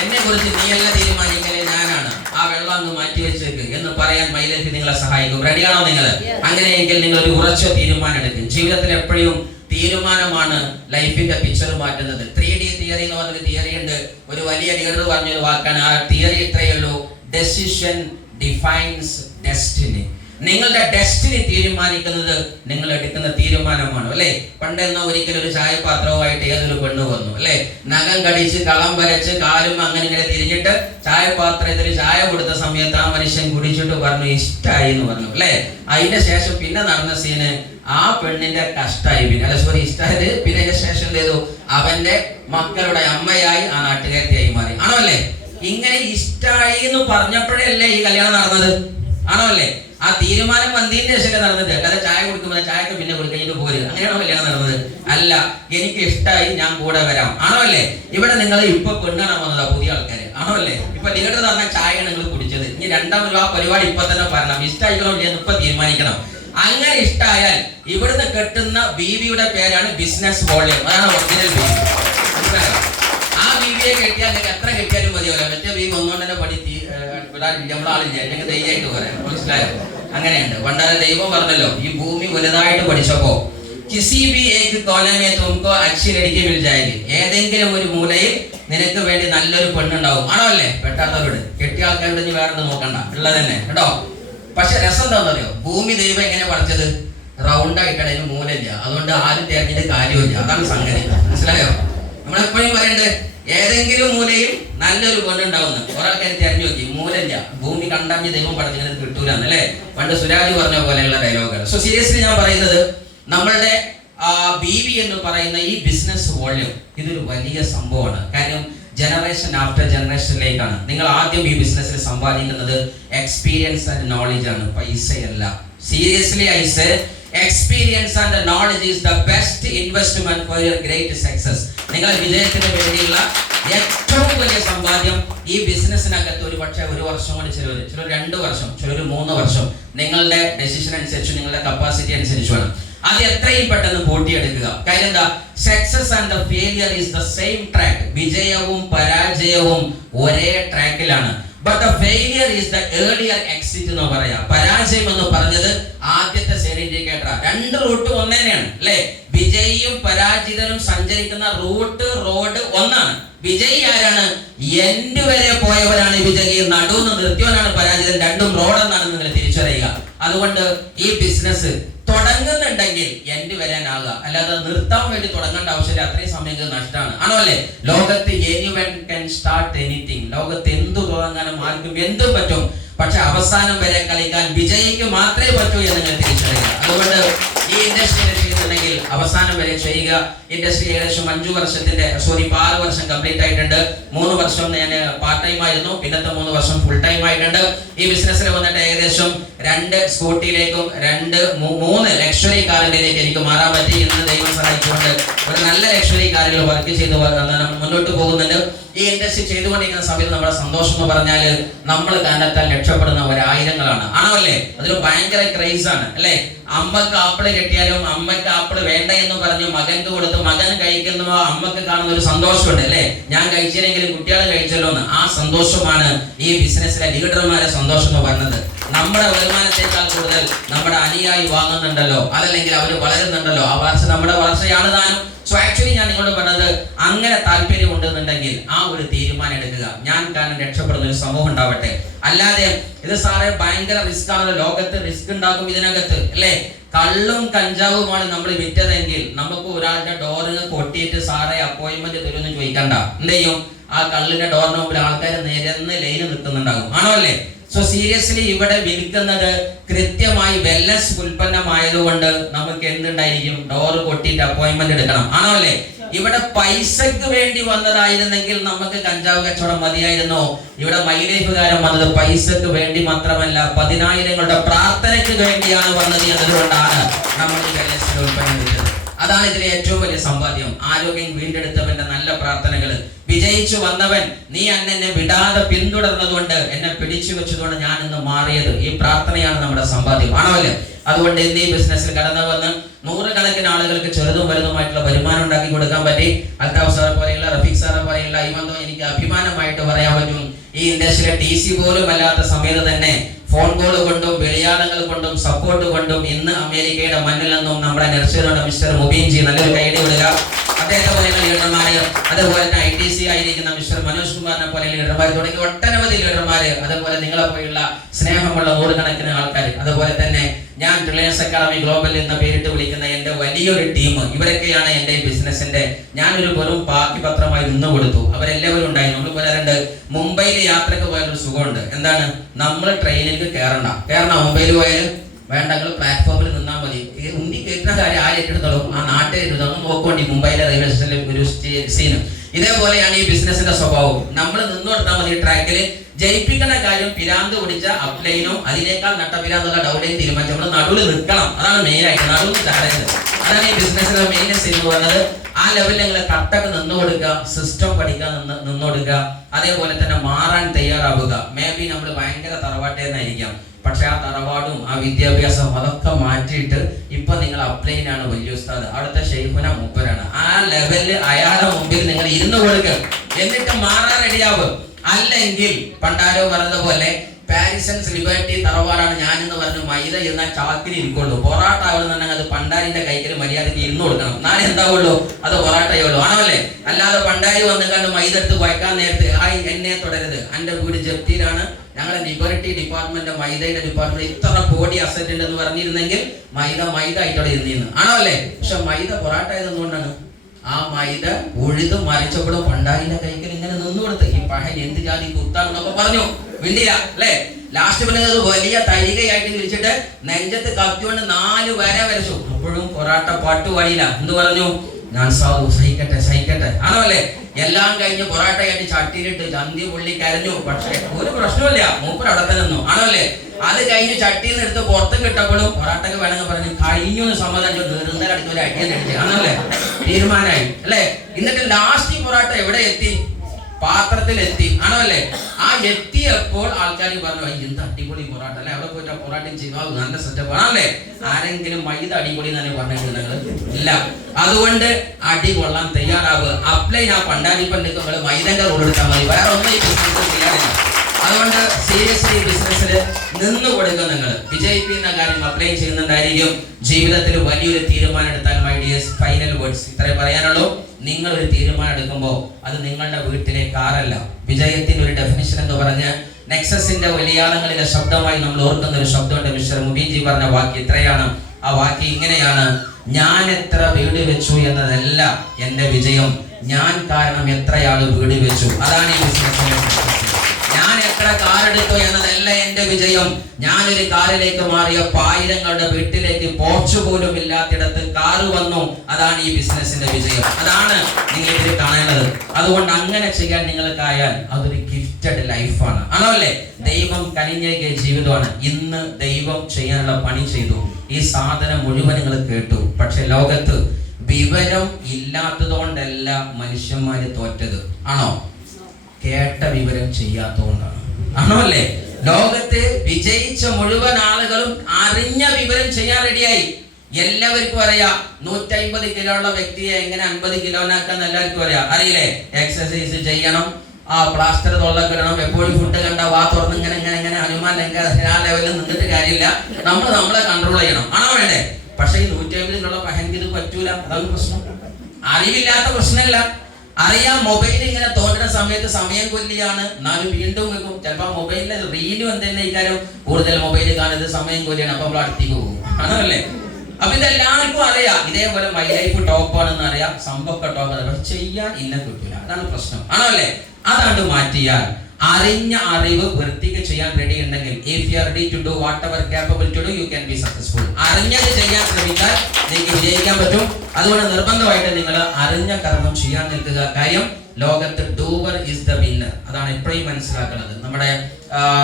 എന്നെ കുറിച്ച് നീയല്ല തീരുമാനിക്കലേ, ഞാനാണ്. ആ വെള്ളം അങ്ങ് മാറ്റി വെച്ചേക്ക് എന്ന് പറയാൻ മൈ ലൈഫ് നിങ്ങളെ സഹായിക്കും. റെഡിയാണോ നിങ്ങൾ? അങ്ങനെയെങ്കിൽ നിങ്ങൾ ഒരു ഉറച്ച തീരുമാനം എടുക്കും. ജീവിതത്തിൽ എപ്പോഴും തീരുമാനമാണ് ലൈഫിന്റെ പിക്ചർ മാറ്റുന്നത്. 3D തിയറി എന്ന് പറഞ്ഞൊരു തിയറി ഉണ്ട്. ഒരു വലിയ ലീഡർ പറഞ്ഞൊരു വാക്കാണ്. ആ തിയറി ഇത്രയേ ഉള്ളൂ: ഡെസിഷൻ ഡിഫൈൻസ് ഡെസ്റ്റിനി. നിങ്ങളുടെ ഡെസ്റ്റിനി തീരുമാനിക്കുന്നത് നിങ്ങൾ എടുക്കുന്ന തീരുമാനമാണ് അല്ലെ. പണ്ടെന്നോ ഒരിക്കലും ഒരു ചായപാത്രവുമായിട്ട് ഏതൊരു പെണ്ണ് വന്നു അല്ലെ, നഖം കടിച്ച് കളം വരച്ച് കാലും അങ്ങനെ ഇങ്ങനെ തിരിഞ്ഞിട്ട് ചായപാത്രത്തിൽ ചായ കൊടുത്ത സമയത്ത് ആ മനുഷ്യൻ കുടിച്ചിട്ട് പറഞ്ഞു ഇഷ്ടായി എന്ന് പറഞ്ഞു അല്ലെ. അതിന്റെ ശേഷം പിന്നെ നടന്ന സീന്, ആ പെണ്ണിന്റെ കഷ്ടായി, പിന്നെ ഇഷ്ടായത്. പിന്നെ അതിന്റെ ശേഷം എന്ത് ചെയ്തു? അവന്റെ മക്കളുടെ അമ്മയായി ആ നാട്ടുകാരിയായി മാറി, ആണോ അല്ലേ? ഇങ്ങനെ ഇഷ്ടായി എന്ന് പറഞ്ഞപ്പോഴേ അല്ലേ ഈ കല്യാണം നടന്നത്, ആണോ അല്ലേ? ആ തീരുമാനം വന്നതിന് ശേഷം നടന്നത്. അല്ലാതെ ചായ കൊടുക്കുമ്പോൾ ചായക്ക് പിന്നെ കൊടുക്കഴിഞ്ഞിട്ട് പോരുക, അങ്ങനെയാണോ കല്യാണം നടന്നത്? അല്ല, എനിക്ക് ഇഷ്ടമായി, ഞാൻ കൂടെ വരാം, ആണോ അല്ലേ? ഇവിടെ നിങ്ങൾ ഇപ്പൊ പെണ്ണാണ് വന്നതാ പുതിയ ആൾക്കാര്, ആണോ അല്ലേ? ഇപ്പൊ ലീഡർ പറഞ്ഞ ചായയാണ് നിങ്ങൾ കുടിച്ചത്, ഇനി രണ്ടാമത് ആ പരിപാടി ഇപ്പൊ തന്നെ പറയണം, ഇഷ്ടമായിക്കണോ എന്ന് ഇപ്പൊ തീരുമാനിക്കണം. അങ്ങനെ ഇഷ്ടമായാൽ ഇവിടുന്ന് കെട്ടുന്ന ബീവിയുടെ പേരാണ് ബിസിനസ് വോളിയം. അതാണ് ഒറിജിനൽ ബീവി. ആ ബീവിയെ കെട്ടിയാൽ നിങ്ങൾക്ക് എത്ര കെട്ടിയാലും മതിയല്ലോ. മറ്റേ ബീവി ഒന്നുകൊണ്ട് തന്നെ പണി നമ്മളാളില്ല, എനിക്ക് ധൈര്യമായിട്ട് പറയാം, മനസ്സിലായോ? അങ്ങനെയുണ്ട്. പണ്ടാരെ ദൈവം പറഞ്ഞല്ലോ, ഈ ഭൂമി വലുതായിട്ട് പഠിച്ചപ്പോ കിസി ബി ഏക് കോനെ മേ തുംകോ അച്ഛി ലड़की मिल जाएगी. ഏതെങ്കിലും ഒരു മൂലയിൽ നിനക്ക് വേണ്ടി നല്ലൊരു പെണ്ണുണ്ടാവും, ആണോ അല്ലേ? പെട്ടാത്തവരോട് കെട്ടിയ ആൾക്കാരോട് ഇനി വേറെ നോക്കണ്ട, ഉള്ളത് തന്നെ കേട്ടോ. പക്ഷെ രസം എന്താണെന്നറിയോ? ഭൂമി ദൈവം എങ്ങനെ പഠിച്ചത്? റൗണ്ട് ആയിട്ടാണ്, അതിന് മൂലയില്ല. അതുകൊണ്ട് ആരും തിരഞ്ഞിട്ട് കാര്യമില്ല, അതാണ് സംഗതി, മനസ്സിലായോ? നമ്മളെപ്പോഴും പറയണ്ടത് ഏതെങ്കിലും മൂലയിൽ നല്ലൊരു പെണ്ണുണ്ടാവുന്നു. ഒരാൾക്കാർ തിരഞ്ഞു നോക്കി, മൂലല്ല, ഭൂമി കണ്ടഞ്ഞ് ദൈവം പഠിക്കുന്നത് കിട്ടൂലെന്ന് അല്ലേ? പണ്ട് സുരാജ് പറഞ്ഞ പോലെയുള്ള ഡയലോഗാണ്. സോ സീരിയസ്ലി ഞാൻ പറയുന്നത്, നമ്മളുടെ ബീവി എന്ന് പറയുന്ന ഈ ബിസിനസ് വോള്യം ഇതൊരു വലിയ സംഭവമാണ്. കാര്യം ജനറേഷൻ ആഫ്റ്റർ ജനറേഷനിലേക്കാണ്. നിങ്ങൾ ആദ്യം ഈ ബിസിനസ്സിൽ സമ്പാദിക്കുന്നത് എക്സ്പീരിയൻസ് ആൻഡ് നോളജ് ആണ്, പൈസയല്ല. Seriously I say experience and knowledge is the best investment for your great success. നിങ്ങളുടെ വിജയത്തിന് വേണ്ടിയുള്ള ഏറ്റവും വലിയ സമ്പാദ്യം ഈ ബിസിനസ്സിനകത്ത് ഒരു പക്ഷേ 1 വർഷം കൊണ്ട്, ചിലർ 2 വർഷം, ചിലർ 3 വർഷം, നിങ്ങളുടെ ഡെസിഷൻ അനുസരിച്ച്, നിങ്ങളുടെ കപ്പാസിറ്റി അനുസരിച്ച് വേണം. ആ അത് എത്രയും പെട്ടെന്ന് കൂട്ടിയെടുക്കുക. കാര്യം എന്താ? Success and the failure is the same track. വിജയവും പരാജയവും ഒരേ ട്രാക്കിലാണ്. But the failure is the earlier exit എന്ന് പറയാം. പരാജയം എന്ന് പറഞ്ഞത് ആദ്യത്തെ സ്റ്റേജ് ഇൻഡിക്കേറ്റർ. രണ്ട് റൂട്ട് ഒന്ന് തന്നെയാണ് അല്ലെ? വിജയിയും പരാജിതനും സഞ്ചരിക്കുന്ന റോഡ് ഒന്നാണ്. വിജയി ആരാണ്? എൻഡ് വരെ പോയവരാണ് വിജയി. നടുന്ന് നിർത്തിയവനാണ് പരാജിതൻ. രണ്ടും റോഡെന്നാണ് നിങ്ങൾ തിരിച്ചറിയുക. അതുകൊണ്ട് ഈ ബിസിനസ് തുടങ്ങുന്നുണ്ടെങ്കിൽ എൻഡ് വരാനാകുക, അല്ലാതെ നിർത്താൻ വേണ്ടി തുടങ്ങേണ്ട ആവശ്യമില്ല. അത്രയും സമയം നഷ്ടമാണ്. ആണോ അല്ലേ? ലോകത്ത് എനിവൺ ക്യാൻ സ്റ്റാർട്ട് എനിത്തിങ്. ലോകത്ത് എന്തു തുടങ്ങാനും ആർക്കും എന്തും പറ്റും. പക്ഷെ അവസാനം വരെ കളിക്കാൻ വിജയിക്ക് മാത്രമേ പറ്റൂ എന്ന് നിങ്ങൾ തിരിച്ചറിയുക. അതുകൊണ്ട് ഈ ഇൻഡസ്ട്രിയിൽ ചെയ്യുന്നുണ്ടെങ്കിൽ അവസാനം വരെ ചെയ്യുക. ഇൻഡസ്ട്രി ഏകദേശം 6 വർഷം കംപ്ലീറ്റ് ആയിട്ടുണ്ട്. 3 വർഷം ഞാൻ പാർട്ട് ടൈം ആയിരുന്നു, പിന്നത്തെ 3 വർഷം ഫുൾ ടൈം ആയിട്ടുണ്ട്. ഈ ബിസിനസ്സിൽ വന്നിട്ട് ഏകദേശം 2 സ്കൂട്ടിയിലേക്കും 3 ലക്ഷറി കാറിലേക്ക് എനിക്ക് മാറാൻ പറ്റി. ഇന്ന് ദൈവം സഹായിച്ചുകൊണ്ട് ഒരു നല്ല ലക്ഷറി കാറിൽ വർക്ക് ചെയ്ത് മുന്നോട്ട് പോകുന്നുണ്ട്. ഈ ഇൻഡസ്ട്രി ചെയ്തുകൊണ്ടിരിക്കുന്ന സമയത്ത് നമ്മുടെ സന്തോഷം എന്ന് പറഞ്ഞാൽ നമ്മൾ കാരണത്താൽ രക്ഷപ്പെടുന്ന ഒരായിരങ്ങളാണ്. ആണോ അല്ലേ? അതൊരു ഭയങ്കര ക്രൈസ് ആണ് അല്ലേ? അമ്മക്ക് ആപ്പിള് കിട്ടിയാലും അമ്മക്ക് ആപ്പിള് വേണ്ട എന്ന് പറഞ്ഞു മകൻക്ക് കൊടുത്ത് മകൻ കഴിക്കുന്ന അമ്മക്ക് കാണുന്ന ഒരു സന്തോഷമുണ്ട് അല്ലേ? ഞാൻ കഴിച്ചില്ലെങ്കിലും കുട്ടികൾ കഴിച്ചല്ലോ എന്ന്. ആ സന്തോഷമാണ് ഈ ബിസിനസ്സിലെ ലീഡർമാരെ സന്തോഷം എന്ന് പറയുന്നത്. നമ്മുടെ വരുമാനത്തെക്കാൾ കൂടുതൽ നമ്മുടെ അനുയായി വാങ്ങുന്നുണ്ടല്ലോ, അതല്ലെങ്കിൽ അവർ വളരുന്നുണ്ടല്ലോ, ആ വളർച്ച നമ്മുടെ വളർച്ചയാണ് താനും. സോ ആക്ച്വലി ഞാൻ നിങ്ങളോട് പറഞ്ഞത്, അങ്ങനെ താല്പര്യം ഉണ്ടെന്നുണ്ടെങ്കിൽ ആ ഒരു തീരുമാനം എടുക്കുക. ഞാൻ കാരണം രക്ഷപ്പെടുന്ന ഒരു സമൂഹം ഉണ്ടാവട്ടെ. അല്ലാതെ ഇത് സാറേ ഭയങ്കര റിസ്ക് ആണല്ലോ, ലോകത്ത് റിസ്ക് ഉണ്ടാക്കും ഇതിനകത്ത് അല്ലേ? കള്ളും കഞ്ചാവുമാണ് നമ്മൾ വിറ്റതെങ്കിൽ നമുക്ക് ഒരാളുടെ ഡോറിന് കൊട്ടിയിട്ട് സാറേ അപ്പോയിന്റ്മെന്റ് തരുമെന്ന് ചോദിക്കണ്ട. എന്ത് ചെയ്യും? ആ കള്ളിന്റെ ഡോറിന് മുമ്പിൽ ആൾക്കാർ നിരന്ന് ലൈന് നിൽക്കുന്നുണ്ടാകും. ആണോ അല്ലേ? സോ സീരിയസ്ലി ഇവിടെ വിൽക്കുന്നത് കൃത്യമായി വെൽനസ് ഉൽപ്പന്നമായതുകൊണ്ട് നമുക്ക് എന്തുണ്ടായിരിക്കും? ഡോറ് കൊട്ടിയിട്ട് അപ്പോയിന്റ്മെന്റ് എടുക്കണം. ആണോ അല്ലേ? ഇവിടെ പൈസക്ക് വേണ്ടി വന്നതായിരുന്നെങ്കിൽ നമുക്ക് കഞ്ചാവ് കച്ചവടം മതിയായിരുന്നു. ഇവിടെ മൈലൈഫുകാരൻ വന്നത് പൈസക്ക് വേണ്ടി മാത്രമല്ല, 10,000ങ്ങളുടെ പ്രാർത്ഥനയ്ക്ക് വേണ്ടിയാണ് വന്നത് എന്നതുകൊണ്ടാണ് നമ്മൾ ഈ വെൽനസ് ഉൽപ്പന്നം വിറ്റത്. അതാണ് ഇതിലെ ഏറ്റവും വലിയ സമ്പാദ്യം. ആരോഗ്യം വീണ്ടെടുത്തവന്റെ നല്ല പ്രാർത്ഥനകൾ. വിജയിച്ചു വന്നവൻ നീ എന്നെ വിടാതെ പിന്തുടർന്നതുകൊണ്ട്, എന്നെ പിടിച്ചു വെച്ചതുകൊണ്ട് ഞാൻ ഇന്ന് മാറിയത്. ഈ പ്രാർത്ഥനയാണ് നമ്മുടെ സമ്പാദ്യം. ആണോ അല്ലേ? അതുകൊണ്ട് ഇന്ന് ഈ ബിസിനസ്സിൽ കടന്നു വന്ന് 100 കണക്കിന് ആളുകൾക്ക് ചെറുതും വലുതുമായിട്ടുള്ള വരുമാനം ഉണ്ടാക്കി കൊടുക്കാൻ പറ്റി. അൽതാഫ് സാറെ പോലെയുള്ള, റഫീഖ് സാറെ പോലെയുള്ള, ഇവന്തോ എനിക്ക് അഭിമാനമായിട്ട് പറയാൻ പറ്റും, ഈ ഇൻഡസ്ട്രിയിലെ TC പോലും അല്ലാത്ത സമയത്ത് തന്നെ ഫോൺ കോൾ കൊണ്ടും വെളിയാടങ്ങൾ കൊണ്ടും സപ്പോർട്ട് കൊണ്ടും ഇന്ന് അമേരിക്കയുടെ മണ്ണിൽ നിന്നും നമ്മുടെ നഴ്സറിയുടെ മിസ്റ്റർ മുബീൻ ജി, നല്ലൊരു കൈയ്യടി കൊടുക്കുക. അദ്ദേഹത്തെ പോലെയുള്ള ലീഡർമാര്, അതുപോലെ തന്നെ ITC ആയിരിക്കുന്ന മിസ്റ്റർ മനോജ് കുമാറിനെ പോലെ ലീഡർമാർ, തുടങ്ങി ഒട്ടനവധി ലീഡർമാര്, അതുപോലെ നിങ്ങളെ പോലുള്ള സ്നേഹമുള്ള 100 കണക്കിന് ആൾക്കാർ, അതുപോലെ തന്നെ ഞാൻ റിലയൻസ് അക്കാഡമി ഗ്ലോബൽ എന്ന പേരിട്ട് വിളിക്കുന്ന എന്റെ വലിയൊരു ടീം, ഇവരൊക്കെയാണ് എന്റെ ബിസിനസിന്റെ ഞാനൊരു വെറും ബാക്കി പത്രമായി നിന്ന് കൊടുത്തു. അവരെല്ലാവരും ഉണ്ടായി. നമ്മൾ പറയാറുണ്ട്, മുംബൈയിൽ യാത്രക്ക് പോയാലൊരു സുഖമുണ്ട്. എന്താണ്? നമ്മൾ ട്രെയിനിലേക്ക് കയറണം. മുംബൈയിൽ പോയാലും വേണ്ടെങ്കിൽ പ്ലാറ്റ്ഫോമിൽ നിന്നാൽ മതി. ഉന്നി കേൾക്കുന്ന കാര്യം ആരെടുത്തോളും, ആ നാട്ടിലെടുത്തോളും. നോക്കോണ്ടി മുംബൈയിലെ റെയിൽവേ സ്റ്റേഷനിലെ ഒരു സീന്. ഇതേപോലെയാണ് ഈ ബിസിനസിന്റെ സ്വഭാവം. നമ്മൾ നിന്ന് കൊടുത്താൽ മതി. ട്രാക്കിൽ ജയിപ്പിക്കുന്ന കാര്യം പിരാന്ത് പിടിച്ച അപ്ലൈനോ അതിനേക്കാൾ നട്ടപിരാന്തുള്ള ഡൗലൈൻ തീരുമാനിച്ചു നമ്മൾ നടുവിൽ നിൽക്കണം. അതാണ് മെയിൻ ആയിട്ട് നടുവിൽ താഴെ. അതാണ് ഈ ബിസിനസ്സിലെ മെയിൻസ് എന്ന് പറയുന്നത്. ആ ലെവലിൽ നിങ്ങൾ കട്ടൊക്കെ നിന്ന് കൊടുക്കുക, സിസ്റ്റം പഠിക്കാൻ നിന്ന് കൊടുക്കുക, അതേപോലെ തന്നെ മാറാൻ തയ്യാറാവുക. മേ ബി നമ്മൾ ഭയങ്കര തറവാട്ടേന്നായിരിക്കാം, പക്ഷെ ആ തറവാടും ആ വിദ്യാഭ്യാസം അതൊക്കെ മാറ്റിയിട്ട് ഇപ്പൊ നിങ്ങൾ അപ്ലൈനാണ് വലിയ ഉസ്താദ്, അവിടുത്തെ ഷെയ്ഖുന മൂപ്പരാണ്. ആ ലെവലിൽ അയാളുടെ മുമ്പിൽ നിങ്ങൾ ഇരുന്ന് കൊടുക്കുക, എന്നിട്ട് മാറാൻ റെഡിയാവും. അല്ലെങ്കിൽ പണ്ടാരോ പറഞ്ഞതുപോലെ പാരിസൺസ് ലിബർട്ടി തറവാടാണ് ഞാനെന്ന് പറഞ്ഞു മൈദ ഇരുന്നാൽ ചാക്കിന് ഇരിക്കുള്ളൂ. പൊറാട്ട ആവുന്നുണ്ടെങ്കിൽ അത് പണ്ടാരിന്റെ കൈക്കൽ മര്യാദയ്ക്ക് ഇരുന്ന് കൊടുക്കണം. നാളെ എന്താവുള്ളൂ? അത് പൊറാട്ടയുള്ളൂ. ആണോ അല്ലേ? അല്ലാതെ പണ്ടാരി വന്നുകൊണ്ട് മൈദ എടുത്ത് വയ്ക്കാൻ നേരത്ത് എന്നെ തുടരുത്, എന്റെ വീട് ജപ്തിയിലാണ്, ഞങ്ങളെ ലിബർട്ടി ഡിപ്പാർട്ട്മെന്റ് മൈദയുടെ ഡിപ്പാർട്ട്മെന്റ് ഇത്ര കോടി അസറ്റ് ഉണ്ടെന്ന് പറഞ്ഞിരുന്നെങ്കിൽ മൈദ ആയിട്ടോടെ ഇരുന്നിരുന്നു. ആണോ അല്ലേ? പക്ഷെ മൈദ പൊറാട്ട ആയതെന്തുകൊണ്ടാണ്? ആ മൈദ ഉഴുത് മരിച്ചപ്പോഴും പണ്ടാരിന്റെ കൈക്കൽ ഇങ്ങനെ നിന്നു കൊടുത്ത് ഈ പഴയ എന്ത് ജാതി കുത്താണെന്നൊക്കെ പറഞ്ഞു. വിണ്ടില്ല അല്ലേ? ലാസ്റ്റ് പിന്നെ അത് വലിയ തരികയായിട്ട് വിളിച്ചിട്ട് നെഞ്ചത്ത് കത്തിയോണ്ട് 4 വര വരച്ചു. അപ്പോഴും പൊറാട്ട പാട്ട് പാടിയില്ല. എന്ത് പറഞ്ഞു? ഞാൻ സഹിക്കട്ടെ. ആണോ അല്ലേ? എല്ലാം കഴിഞ്ഞ് പൊറാട്ടയായിട്ട് ചട്ടിയിലിട്ട് ചന്തി പുള്ളി കരഞ്ഞു. പക്ഷെ ഒരു പ്രശ്നമില്ല, മൂപ്പർ അവിടെ തന്നെ നിന്നു. ആണോ അല്ലേ? അത് കഴിഞ്ഞ് ചട്ടിയിൽ നിന്ന് എടുത്ത് പുറത്ത് കിട്ടപ്പോഴും പൊറാട്ടക്ക് വേണമെങ്കിൽ പറഞ്ഞു കഴിഞ്ഞു സമ്മതം നീറുന്നതിനടുത്ത് ഒരു അടിയൻ അടിച്ച്. ആണോ അല്ലേ? തീരുമാനമായി അല്ലേ? എന്നിട്ട് ലാസ്റ്റ് ഈ പൊറാട്ട എവിടെ എത്തി? പാത്രത്തിലെത്തി, ആണോ അല്ലേ? ആ എത്തിയപ്പോൾ ആൾക്കാർ പറഞ്ഞു എന്ത് അടിപൊളി പൊറാട്ട അല്ലെ, അവിടെ പോയിട്ട് പൊറാട്ടയും ചെയ്തു, നല്ല സെറ്റപ്പ് ആണല്ലേ. ആരെങ്കിലും മൈദ അടിപൊളി തന്നെ പറഞ്ഞിട്ടുണ്ടെങ്കിൽ ഇല്ല. അതുകൊണ്ട് അടി കൊള്ളാൻ തയ്യാറാവുക. അപ്ലൈ ഞാൻ പണ്ടാരിപ്പണ്ടിക്ക് നിങ്ങൾ മൈദന്റെ റോൾ എടുത്താൽ മതി, വേറെ ഒന്നും ഈ ബിസിനസ് ചെയ്യാനില്ല. അതുകൊണ്ട് സീരിയസ്ലി ബിസിനസ്സിൽ നിന്ന് കൊടുക്കുക. നിങ്ങൾ വിജയിപ്പിക്കുന്ന കാര്യം അപ്ലൈ ചെയ്യുന്നുണ്ടായിരിക്കും. ജീവിതത്തിൽ വലിയൊരു തീരുമാനം എടുത്താൽ മൈ ഡിയേഴ്സ്, ഫൈനൽ വേർഡ്സ് ഇത്രേ പറയാനുള്ളൂ. നിങ്ങൾ ഒരു തീരുമാനം എടുക്കുമ്പോൾ അത് നിങ്ങളുടെ വീട്ടിലെ കാറല്ല. വിജയത്തിന്റെ ഒരു ഡെഫിനിഷൻ എന്ന് പറഞ്ഞ് നെക്സസിന്റെ വലിയാളങ്ങളിലെ ശബ്ദമായി നമ്മൾ ഓർക്കുന്ന ഒരു ശബ്ദമുണ്ട്. മിസ്റ്റർ മുബീൻജി പറഞ്ഞ വാക്ക് ഇത്രയാണ്. ആ വാക്ക് ഇങ്ങനെയാണ്: ഞാൻ എത്ര വീട് വെച്ചു എന്നതല്ല എന്റെ വിജയം, ഞാൻ കാരണം എത്രയാള് വീട് വെച്ചു. അതാണ് ഈ ബിസിനസ്സിന്റെ സക്സസ്. ഞാൻ എത്ര കാറെടുത്തു എന്നതല്ല എന്റെ വിജയം, ഞാനൊരു കാറിലേക്ക് മാറിയപ്പോൾ ആയിരങ്ങളുടെ വീട്ടിലേക്ക് പോർച്ച് പോലും ഇല്ലാത്തിടത്ത് കാറ് വന്നു. അതാണ് ഈ ബിസിനസിന്റെ വിജയം. അതാണ് നിങ്ങൾ ഇതിൽ കാണേണ്ടത്. അതുകൊണ്ട് അങ്ങനെ ചെയ്യാൻ നിങ്ങൾക്കായാൽ അതൊരു ഗിഫ്റ്റഡ് ലൈഫാണ്, ആണോ അല്ലേ? ദൈവം കനിഞ്ഞേകിയ ജീവിതമാണ്. ഇന്ന് ദൈവം ചെയ്യാനുള്ള പണി ചെയ്തു. ഈ സാധനം മുഴുവൻ നിങ്ങൾ കേട്ടു. പക്ഷെ ലോകത്ത് വിവരം ഇല്ലാത്തതുകൊണ്ടല്ല മനുഷ്യന്മാര് തോറ്റത്, ആണോ? കേട്ട വിവരം ചെയ്യാത്തതുകൊണ്ടാണ്, ആണോ അല്ലേ? ലോകത്ത് വിജയിച്ച മുഴുവൻ ആളുകളും അറിഞ്ഞ വിവരം ചെയ്യാൻ റെഡിയായി. എല്ലാവർക്കും അറിയാം 150 കിലോ ഉള്ള വ്യക്തിയെ എങ്ങനെ 50 കിലോനാക്കാന്ന് എല്ലാവർക്കും അറിയാം. അറിയില്ലേ? എക്സസൈസ് ചെയ്യണം, പ്ലാസ്റ്റർ തൊള്ളക്കിടണം, എപ്പോഴും ഫുഡ് കണ്ട വാ തുറന്ന് ഇങ്ങനെ ഇങ്ങനെ ഇങ്ങനെ ഹനുമാൻ ആ ലെവലിൽ നിന്നിട്ട് കാര്യമില്ല. നമ്മളെ കൺട്രോൾ ചെയ്യണം, ആണോ വേണ്ടേ? പക്ഷെ ഈ 150 കിലോ പഹൻക്ക് ഇത് പറ്റൂല. അതാണ് പ്രശ്നം. അറിവില്ലാത്ത പ്രശ്നമില്ല. അറിയാം, മൊബൈൽ ഇങ്ങനെ തോന്നുന്ന സമയത്ത് സമയം കൊല്ലിയാണ്, എന്നാലും വീണ്ടും വെക്കും. ചിലപ്പോ മൊബൈലിലെ റീലും എന്തെന്നെ ഇക്കാര്യം കൂടുതൽ മൊബൈൽ കാണുന്നത് സമയം കൊല്ലിയാണ്. അപ്പൊ നമ്മൾ അടുത്തേക്ക് പോകും, ആണല്ലേ? അപ്പൊ ഇതെല്ലാവർക്കും അറിയാം. ഇതേപോലെ മൈ ലൈഫ് ടോപ്പാണെന്ന് അറിയാം, സംഭവമൊക്കെ ടോപ്പാണ്. പക്ഷെ ചെയ്യാൻ ഇന്ന കിട്ടൂല. അതാണ് പ്രശ്നം, ആണോ അല്ലേ? അതാണ്ട് മാറ്റിയാൽ അറിഞ്ഞ അറിവ് വൃത്തിക്ക് ചെയ്യാൻ റെഡി ഉണ്ടെങ്കിൽ, if you are ready to do whatever capable to do, you can be successful. അറിഞ്ഞത് ചെയ്യാൻ ശ്രമിച്ചാൽ നിങ്ങൾക്ക് വിജയിക്കാൻ പറ്റും. അതുകൊണ്ട് നിർബന്ധമായിട്ട് നിങ്ങൾ അറിഞ്ഞ കർമ്മം ചെയ്യാൻ നിൽക്കുക. കാര്യം ലോകത്ത് ഡൂവർ ഈസ് ദ വിന്നർ. അതാണ് എപ്പോഴും മനസ്സിലാക്കുന്നത്. നമ്മുടെ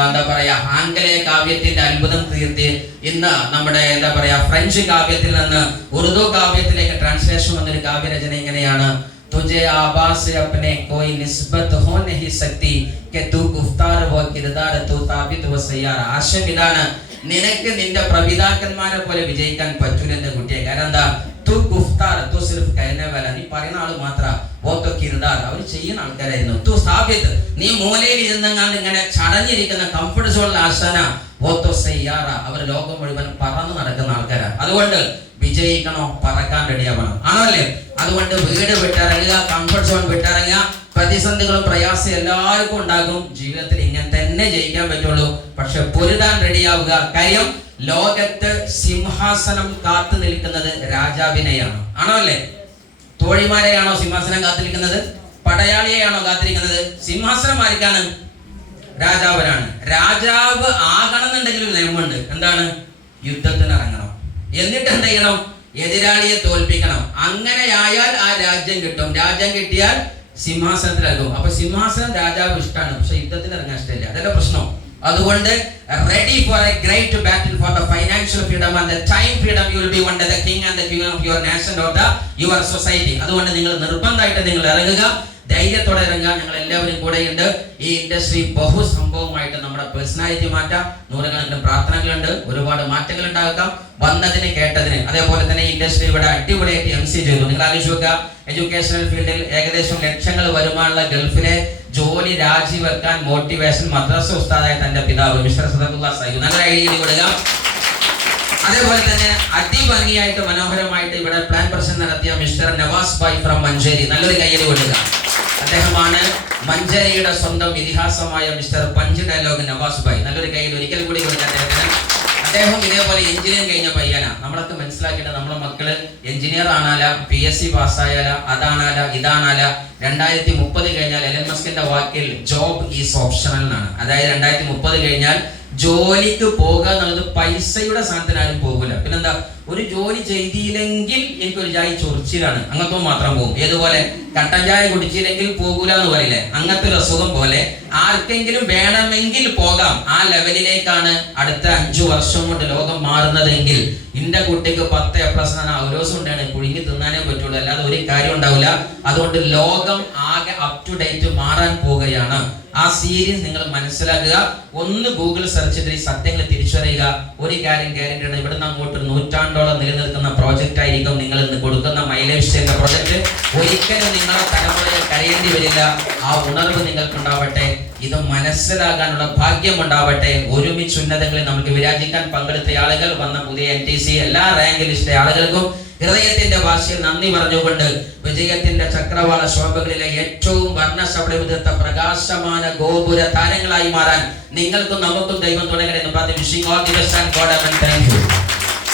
എന്താ പറയാ, ആംഗലേയ കാവ്യത്തിന്റെ അത്ഭുതം തീർത്തി ഇന്ന് നമ്മുടെ എന്താ പറയാ ഫ്രഞ്ച് കാവ്യത്തിൽ നിന്ന് ഉറുദു കാവ്യത്തിലേക്ക് ട്രാൻസ്ലേഷൻ വന്നൊരു കാവ്യരചന ഇങ്ങനെയാണ്: तुझे आवाज से अपने कोई निस्बत हो नहीं सकती कि तू गुफ्तार व किरदार तू साबित व सയ്യാർ. ആശയം ഇതാണ്: നിനക്ക് നിന്റെ പ്രപിതാക്കന്മാരെ പോലെ വിജയിക്കാൻ പറ്റൂലെന്ന് കുട്ടിയെ. കാരണം എന്താ? തൂ ഗുഫ്താർ, തൂ സിർഫ് കഹനേവാല, നീ പറയുന്ന ആള് മാത്ര. വോ തോ കിർദാർ, അവർ ചെയ്യുന്ന ആൾക്കാരായിരുന്നു. തൂ സാബിത്ത്, നീ മൂലയിൽ ഇരുന്നങ്ങാണ്ട് ഇങ്ങനെ ചടഞ്ഞിരിക്കുന്ന കംഫർട്ട് സോണിൽ ആശാന. വോ തോ സയ്യാറ, അവർ ലോകം മുഴുവൻ പറന്നു നടക്കുന്ന ആൾക്കാരാണ്. അതുകൊണ്ട് വിജയിക്കണോ, പറക്കാൻ റെഡിയാവണം, ആണോ അല്ലേ? അതുകൊണ്ട് വീട് വിട്ടിറങ്ങുക, കംഫർട്ട് സോൺ വിട്ടിറങ്ങുക. പ്രതിസന്ധികളും പ്രയാസം എല്ലാവർക്കും ഉണ്ടാകും. ജീവിതത്തിൽ ഇങ്ങനെ തന്നെ ജയിക്കാൻ പറ്റുള്ളൂ. പക്ഷെ പൊരുതാൻ റെഡിയാവുക. കാര്യം ലോകത്ത് സിംഹാസനം കാത്തു നിൽക്കുന്നത് രാജാവിനെയാണ്, ആണോ അല്ലേ? തോഴിമാരെയാണോ സിംഹാസനം കാത്തിരിക്കുന്നത്? പടയാളിയെയാണോ കാത്തിരിക്കുന്നത്? സിംഹാസനം ആർക്കാണ്? രാജാവിനാണ്. രാജാവ് ആകണമെന്നുണ്ടെങ്കിൽ ഒരു നിയമമുണ്ട്. എന്താണ്? യുദ്ധത്തിന് ഇറങ്ങണം. എന്നിട്ട് എന്ത് ചെയ്യണം? എതിരാളിയെ തോൽപ്പിക്കണം. അങ്ങനെയായാൽ ആ രാജ്യം കിട്ടും. രാജ്യം കിട്ടിയാൽ സിംഹാസനത്തിലാകും. അപ്പൊ സിംഹാസനം രാജാവ് ഇഷ്ടമാണ്, പക്ഷെ യുദ്ധത്തിന് ഇറങ്ങാൻ ഇഷ്ടമില്ല. അതല്ല പ്രശ്നം. അതുകൊണ്ട് ready for a great battle for the financial freedom and the time freedom, you will be one day the king and the queen of your nation or your society. അതുകൊണ്ട് നിങ്ങൾ നിർബന്ധമായിട്ട് നിങ്ങൾ ഇറങ്ങുക, ധൈര്യത്തോടെ ഇറങ്ങുക. ഞങ്ങൾ എല്ലാവരും കൂടെയുണ്ട്. ഈ ഇൻഡസ്ട്രി ബഹുസംഭവമായിട്ട് നമ്മുടെ പേഴ്സണാലിറ്റി മാറ്റാം. നൂറുകണക്കിന് പ്രാർത്ഥനകളുണ്ട്, ഒരുപാട് മാറ്റങ്ങൾ ഉണ്ടാക്കാം. വന്നതിന് കേട്ടതിന്. അതേപോലെ തന്നെ ഇൻഡസ്ട്രി ഇവിടെ അടിപൊളിയായിട്ട് MC ചെയ്തു. നിങ്ങൾ ആലോചിച്ച് നോക്കുക, എഡ്യൂക്കേഷണൽ ഫീൽഡിൽ ഏകദേശം ലക്ഷങ്ങൾ വരുമാനമുള്ള ഗൾഫിലെ ജോലി രാജിവെക്കാൻ മോട്ടിവേഷൻ മദ്രസ ഉസ്താദായ തന്റെ പിതാവ് മിസ്റ്റർ സദഖുല്ലാ സാഹിബ്. നല്ല ഐഡിയ കൊടുക്കാം. അതേപോലെ തന്നെ അതിഭംഗിയായിട്ട് മനോഹരമായിട്ട് ഇവിടെ പ്ലാൻ പ്രസന്റ് നടത്തിയ മിസ്റ്റർ നവാസ് ഭായ് ഫ്രം മഞ്ചേരി. നല്ലൊരു കയ്യടി കൊടുക്കുക. അദ്ദേഹമാണ് മഞ്ചേരിയുടെ സ്വന്തം ഇതിഹാസമായ mister punch dialogue Navas Bhai. നല്ലൊരു കയ്യടി ഒരിക്കൽ കൂടി കൊടുക്കുക അദ്ദേഹത്തിന്. അദ്ദേഹം ഇതേപോലെ എഞ്ചിനീയറിംഗ് കഴിഞ്ഞ പയ്യനാ. നമ്മളൊക്കെ മനസ്സിലാക്കിയിട്ട് നമ്മളെ മക്കള് എഞ്ചിനീയർ ആണാല, PSC പാസ്സായാല, അതാണാല, ഇതാണാല. 2030 കഴിഞ്ഞാൽ എലൻ മസ്കിന്റെ വാക്കിൽ ജോബ് ഈസ് ഓപ്ഷണൽ എന്നാണ്. അതായത് 2030 കഴിഞ്ഞാൽ ജോലിക്ക് പോകുക എന്നുള്ളത് പൈസയുടെ സാധനത്തിനാരും പോകില്ല. പിന്നെന്താ, ഒരു ജോലി ചെയ്തില്ലെങ്കിൽ എനിക്കൊരു ചായ ചൊറിച്ചിലാണ്, അങ്ങനത്തെ മാത്രം പോകും. ഏതുപോലെ കട്ടൻ ചായ കുടിച്ചില്ലെങ്കിൽ പോകൂല എന്ന് പറയില്ലേ, അങ്ങനത്തെ ഒരു അസുഖം പോലെ ആർക്കെങ്കിലും വേണമെങ്കിൽ പോകാം. ആ ലെവലിലേക്കാണ് അടുത്ത 5 വർഷം കൊണ്ട് ലോകം മാറുന്നതെങ്കിൽ എന്റെ കുട്ടിക്ക് 10 A+ ഒരു ദിവസം ഉണ്ടാണ് പുഴുങ്ങി തിന്നാനേ പറ്റുള്ളൂ, അല്ലാതെ ഒരു കാര്യം ഉണ്ടാവില്ല. അതുകൊണ്ട് ലോകം ആകെ അപ് ടു ഡേറ്റ് മാറാൻ മാറാൻ പോവുകയാണ്. ആ സീരീസ് നിങ്ങൾ മനസ്സിലാക്കുക. ഒന്ന് ഗൂഗിൾ സെർച്ച് ചെയ്ത് ഈ സത്യങ്ങൾ തിരിച്ചറിയുക. ഒരു കാര്യം ഗ്യാരണ്ടിയാണ്, ഇവിടുന്ന് അങ്ങോട്ട് 100 നൂറ്റാണ്ടോളം നിലനിൽക്കുന്ന പ്രോജക്റ്റ് ആയിരിക്കും നിങ്ങൾ ഇന്ന് കൊടുക്കുന്ന മൈ ലൈഫ് സ്റ്റൈലിന്റെ പ്രോജക്റ്റ്. ഒരിക്കലും നിങ്ങളെ തലമുറയിൽ കരയേണ്ടി വരില്ല. ആ ഉണർവ് നിങ്ങൾക്കുണ്ടാവട്ടെ. ഇത് മനസ്സിലാകാനുള്ള ഭാഗ്യം ഉണ്ടാവട്ടെ. ഒരുമിച്ച് ഉന്നതങ്ങളിൽ നമുക്ക് വിരാജിക്കാൻ പങ്കെടുത്ത ആളുകൾ, വന്ന പുതിയ NTC എല്ലാ റാങ്ക് ലിസ്റ്റിലെ ആളുകൾക്കും ഹൃദയത്തിന്റെ ഭാഷയിൽ നന്ദി പറഞ്ഞുകൊണ്ട് വിജയത്തിന്റെ ചക്രവാള ശോഭകളിലെ ഏറ്റവും വർണ്ണശബളിത പ്രകാശമാന ഗോപുര താരങ്ങളായി മാറാൻ നിങ്ങൾക്കും നമുക്കും ദൈവം തുടങ്ങണമെന്ന് പറഞ്ഞ് wishing all the best and God have thank you.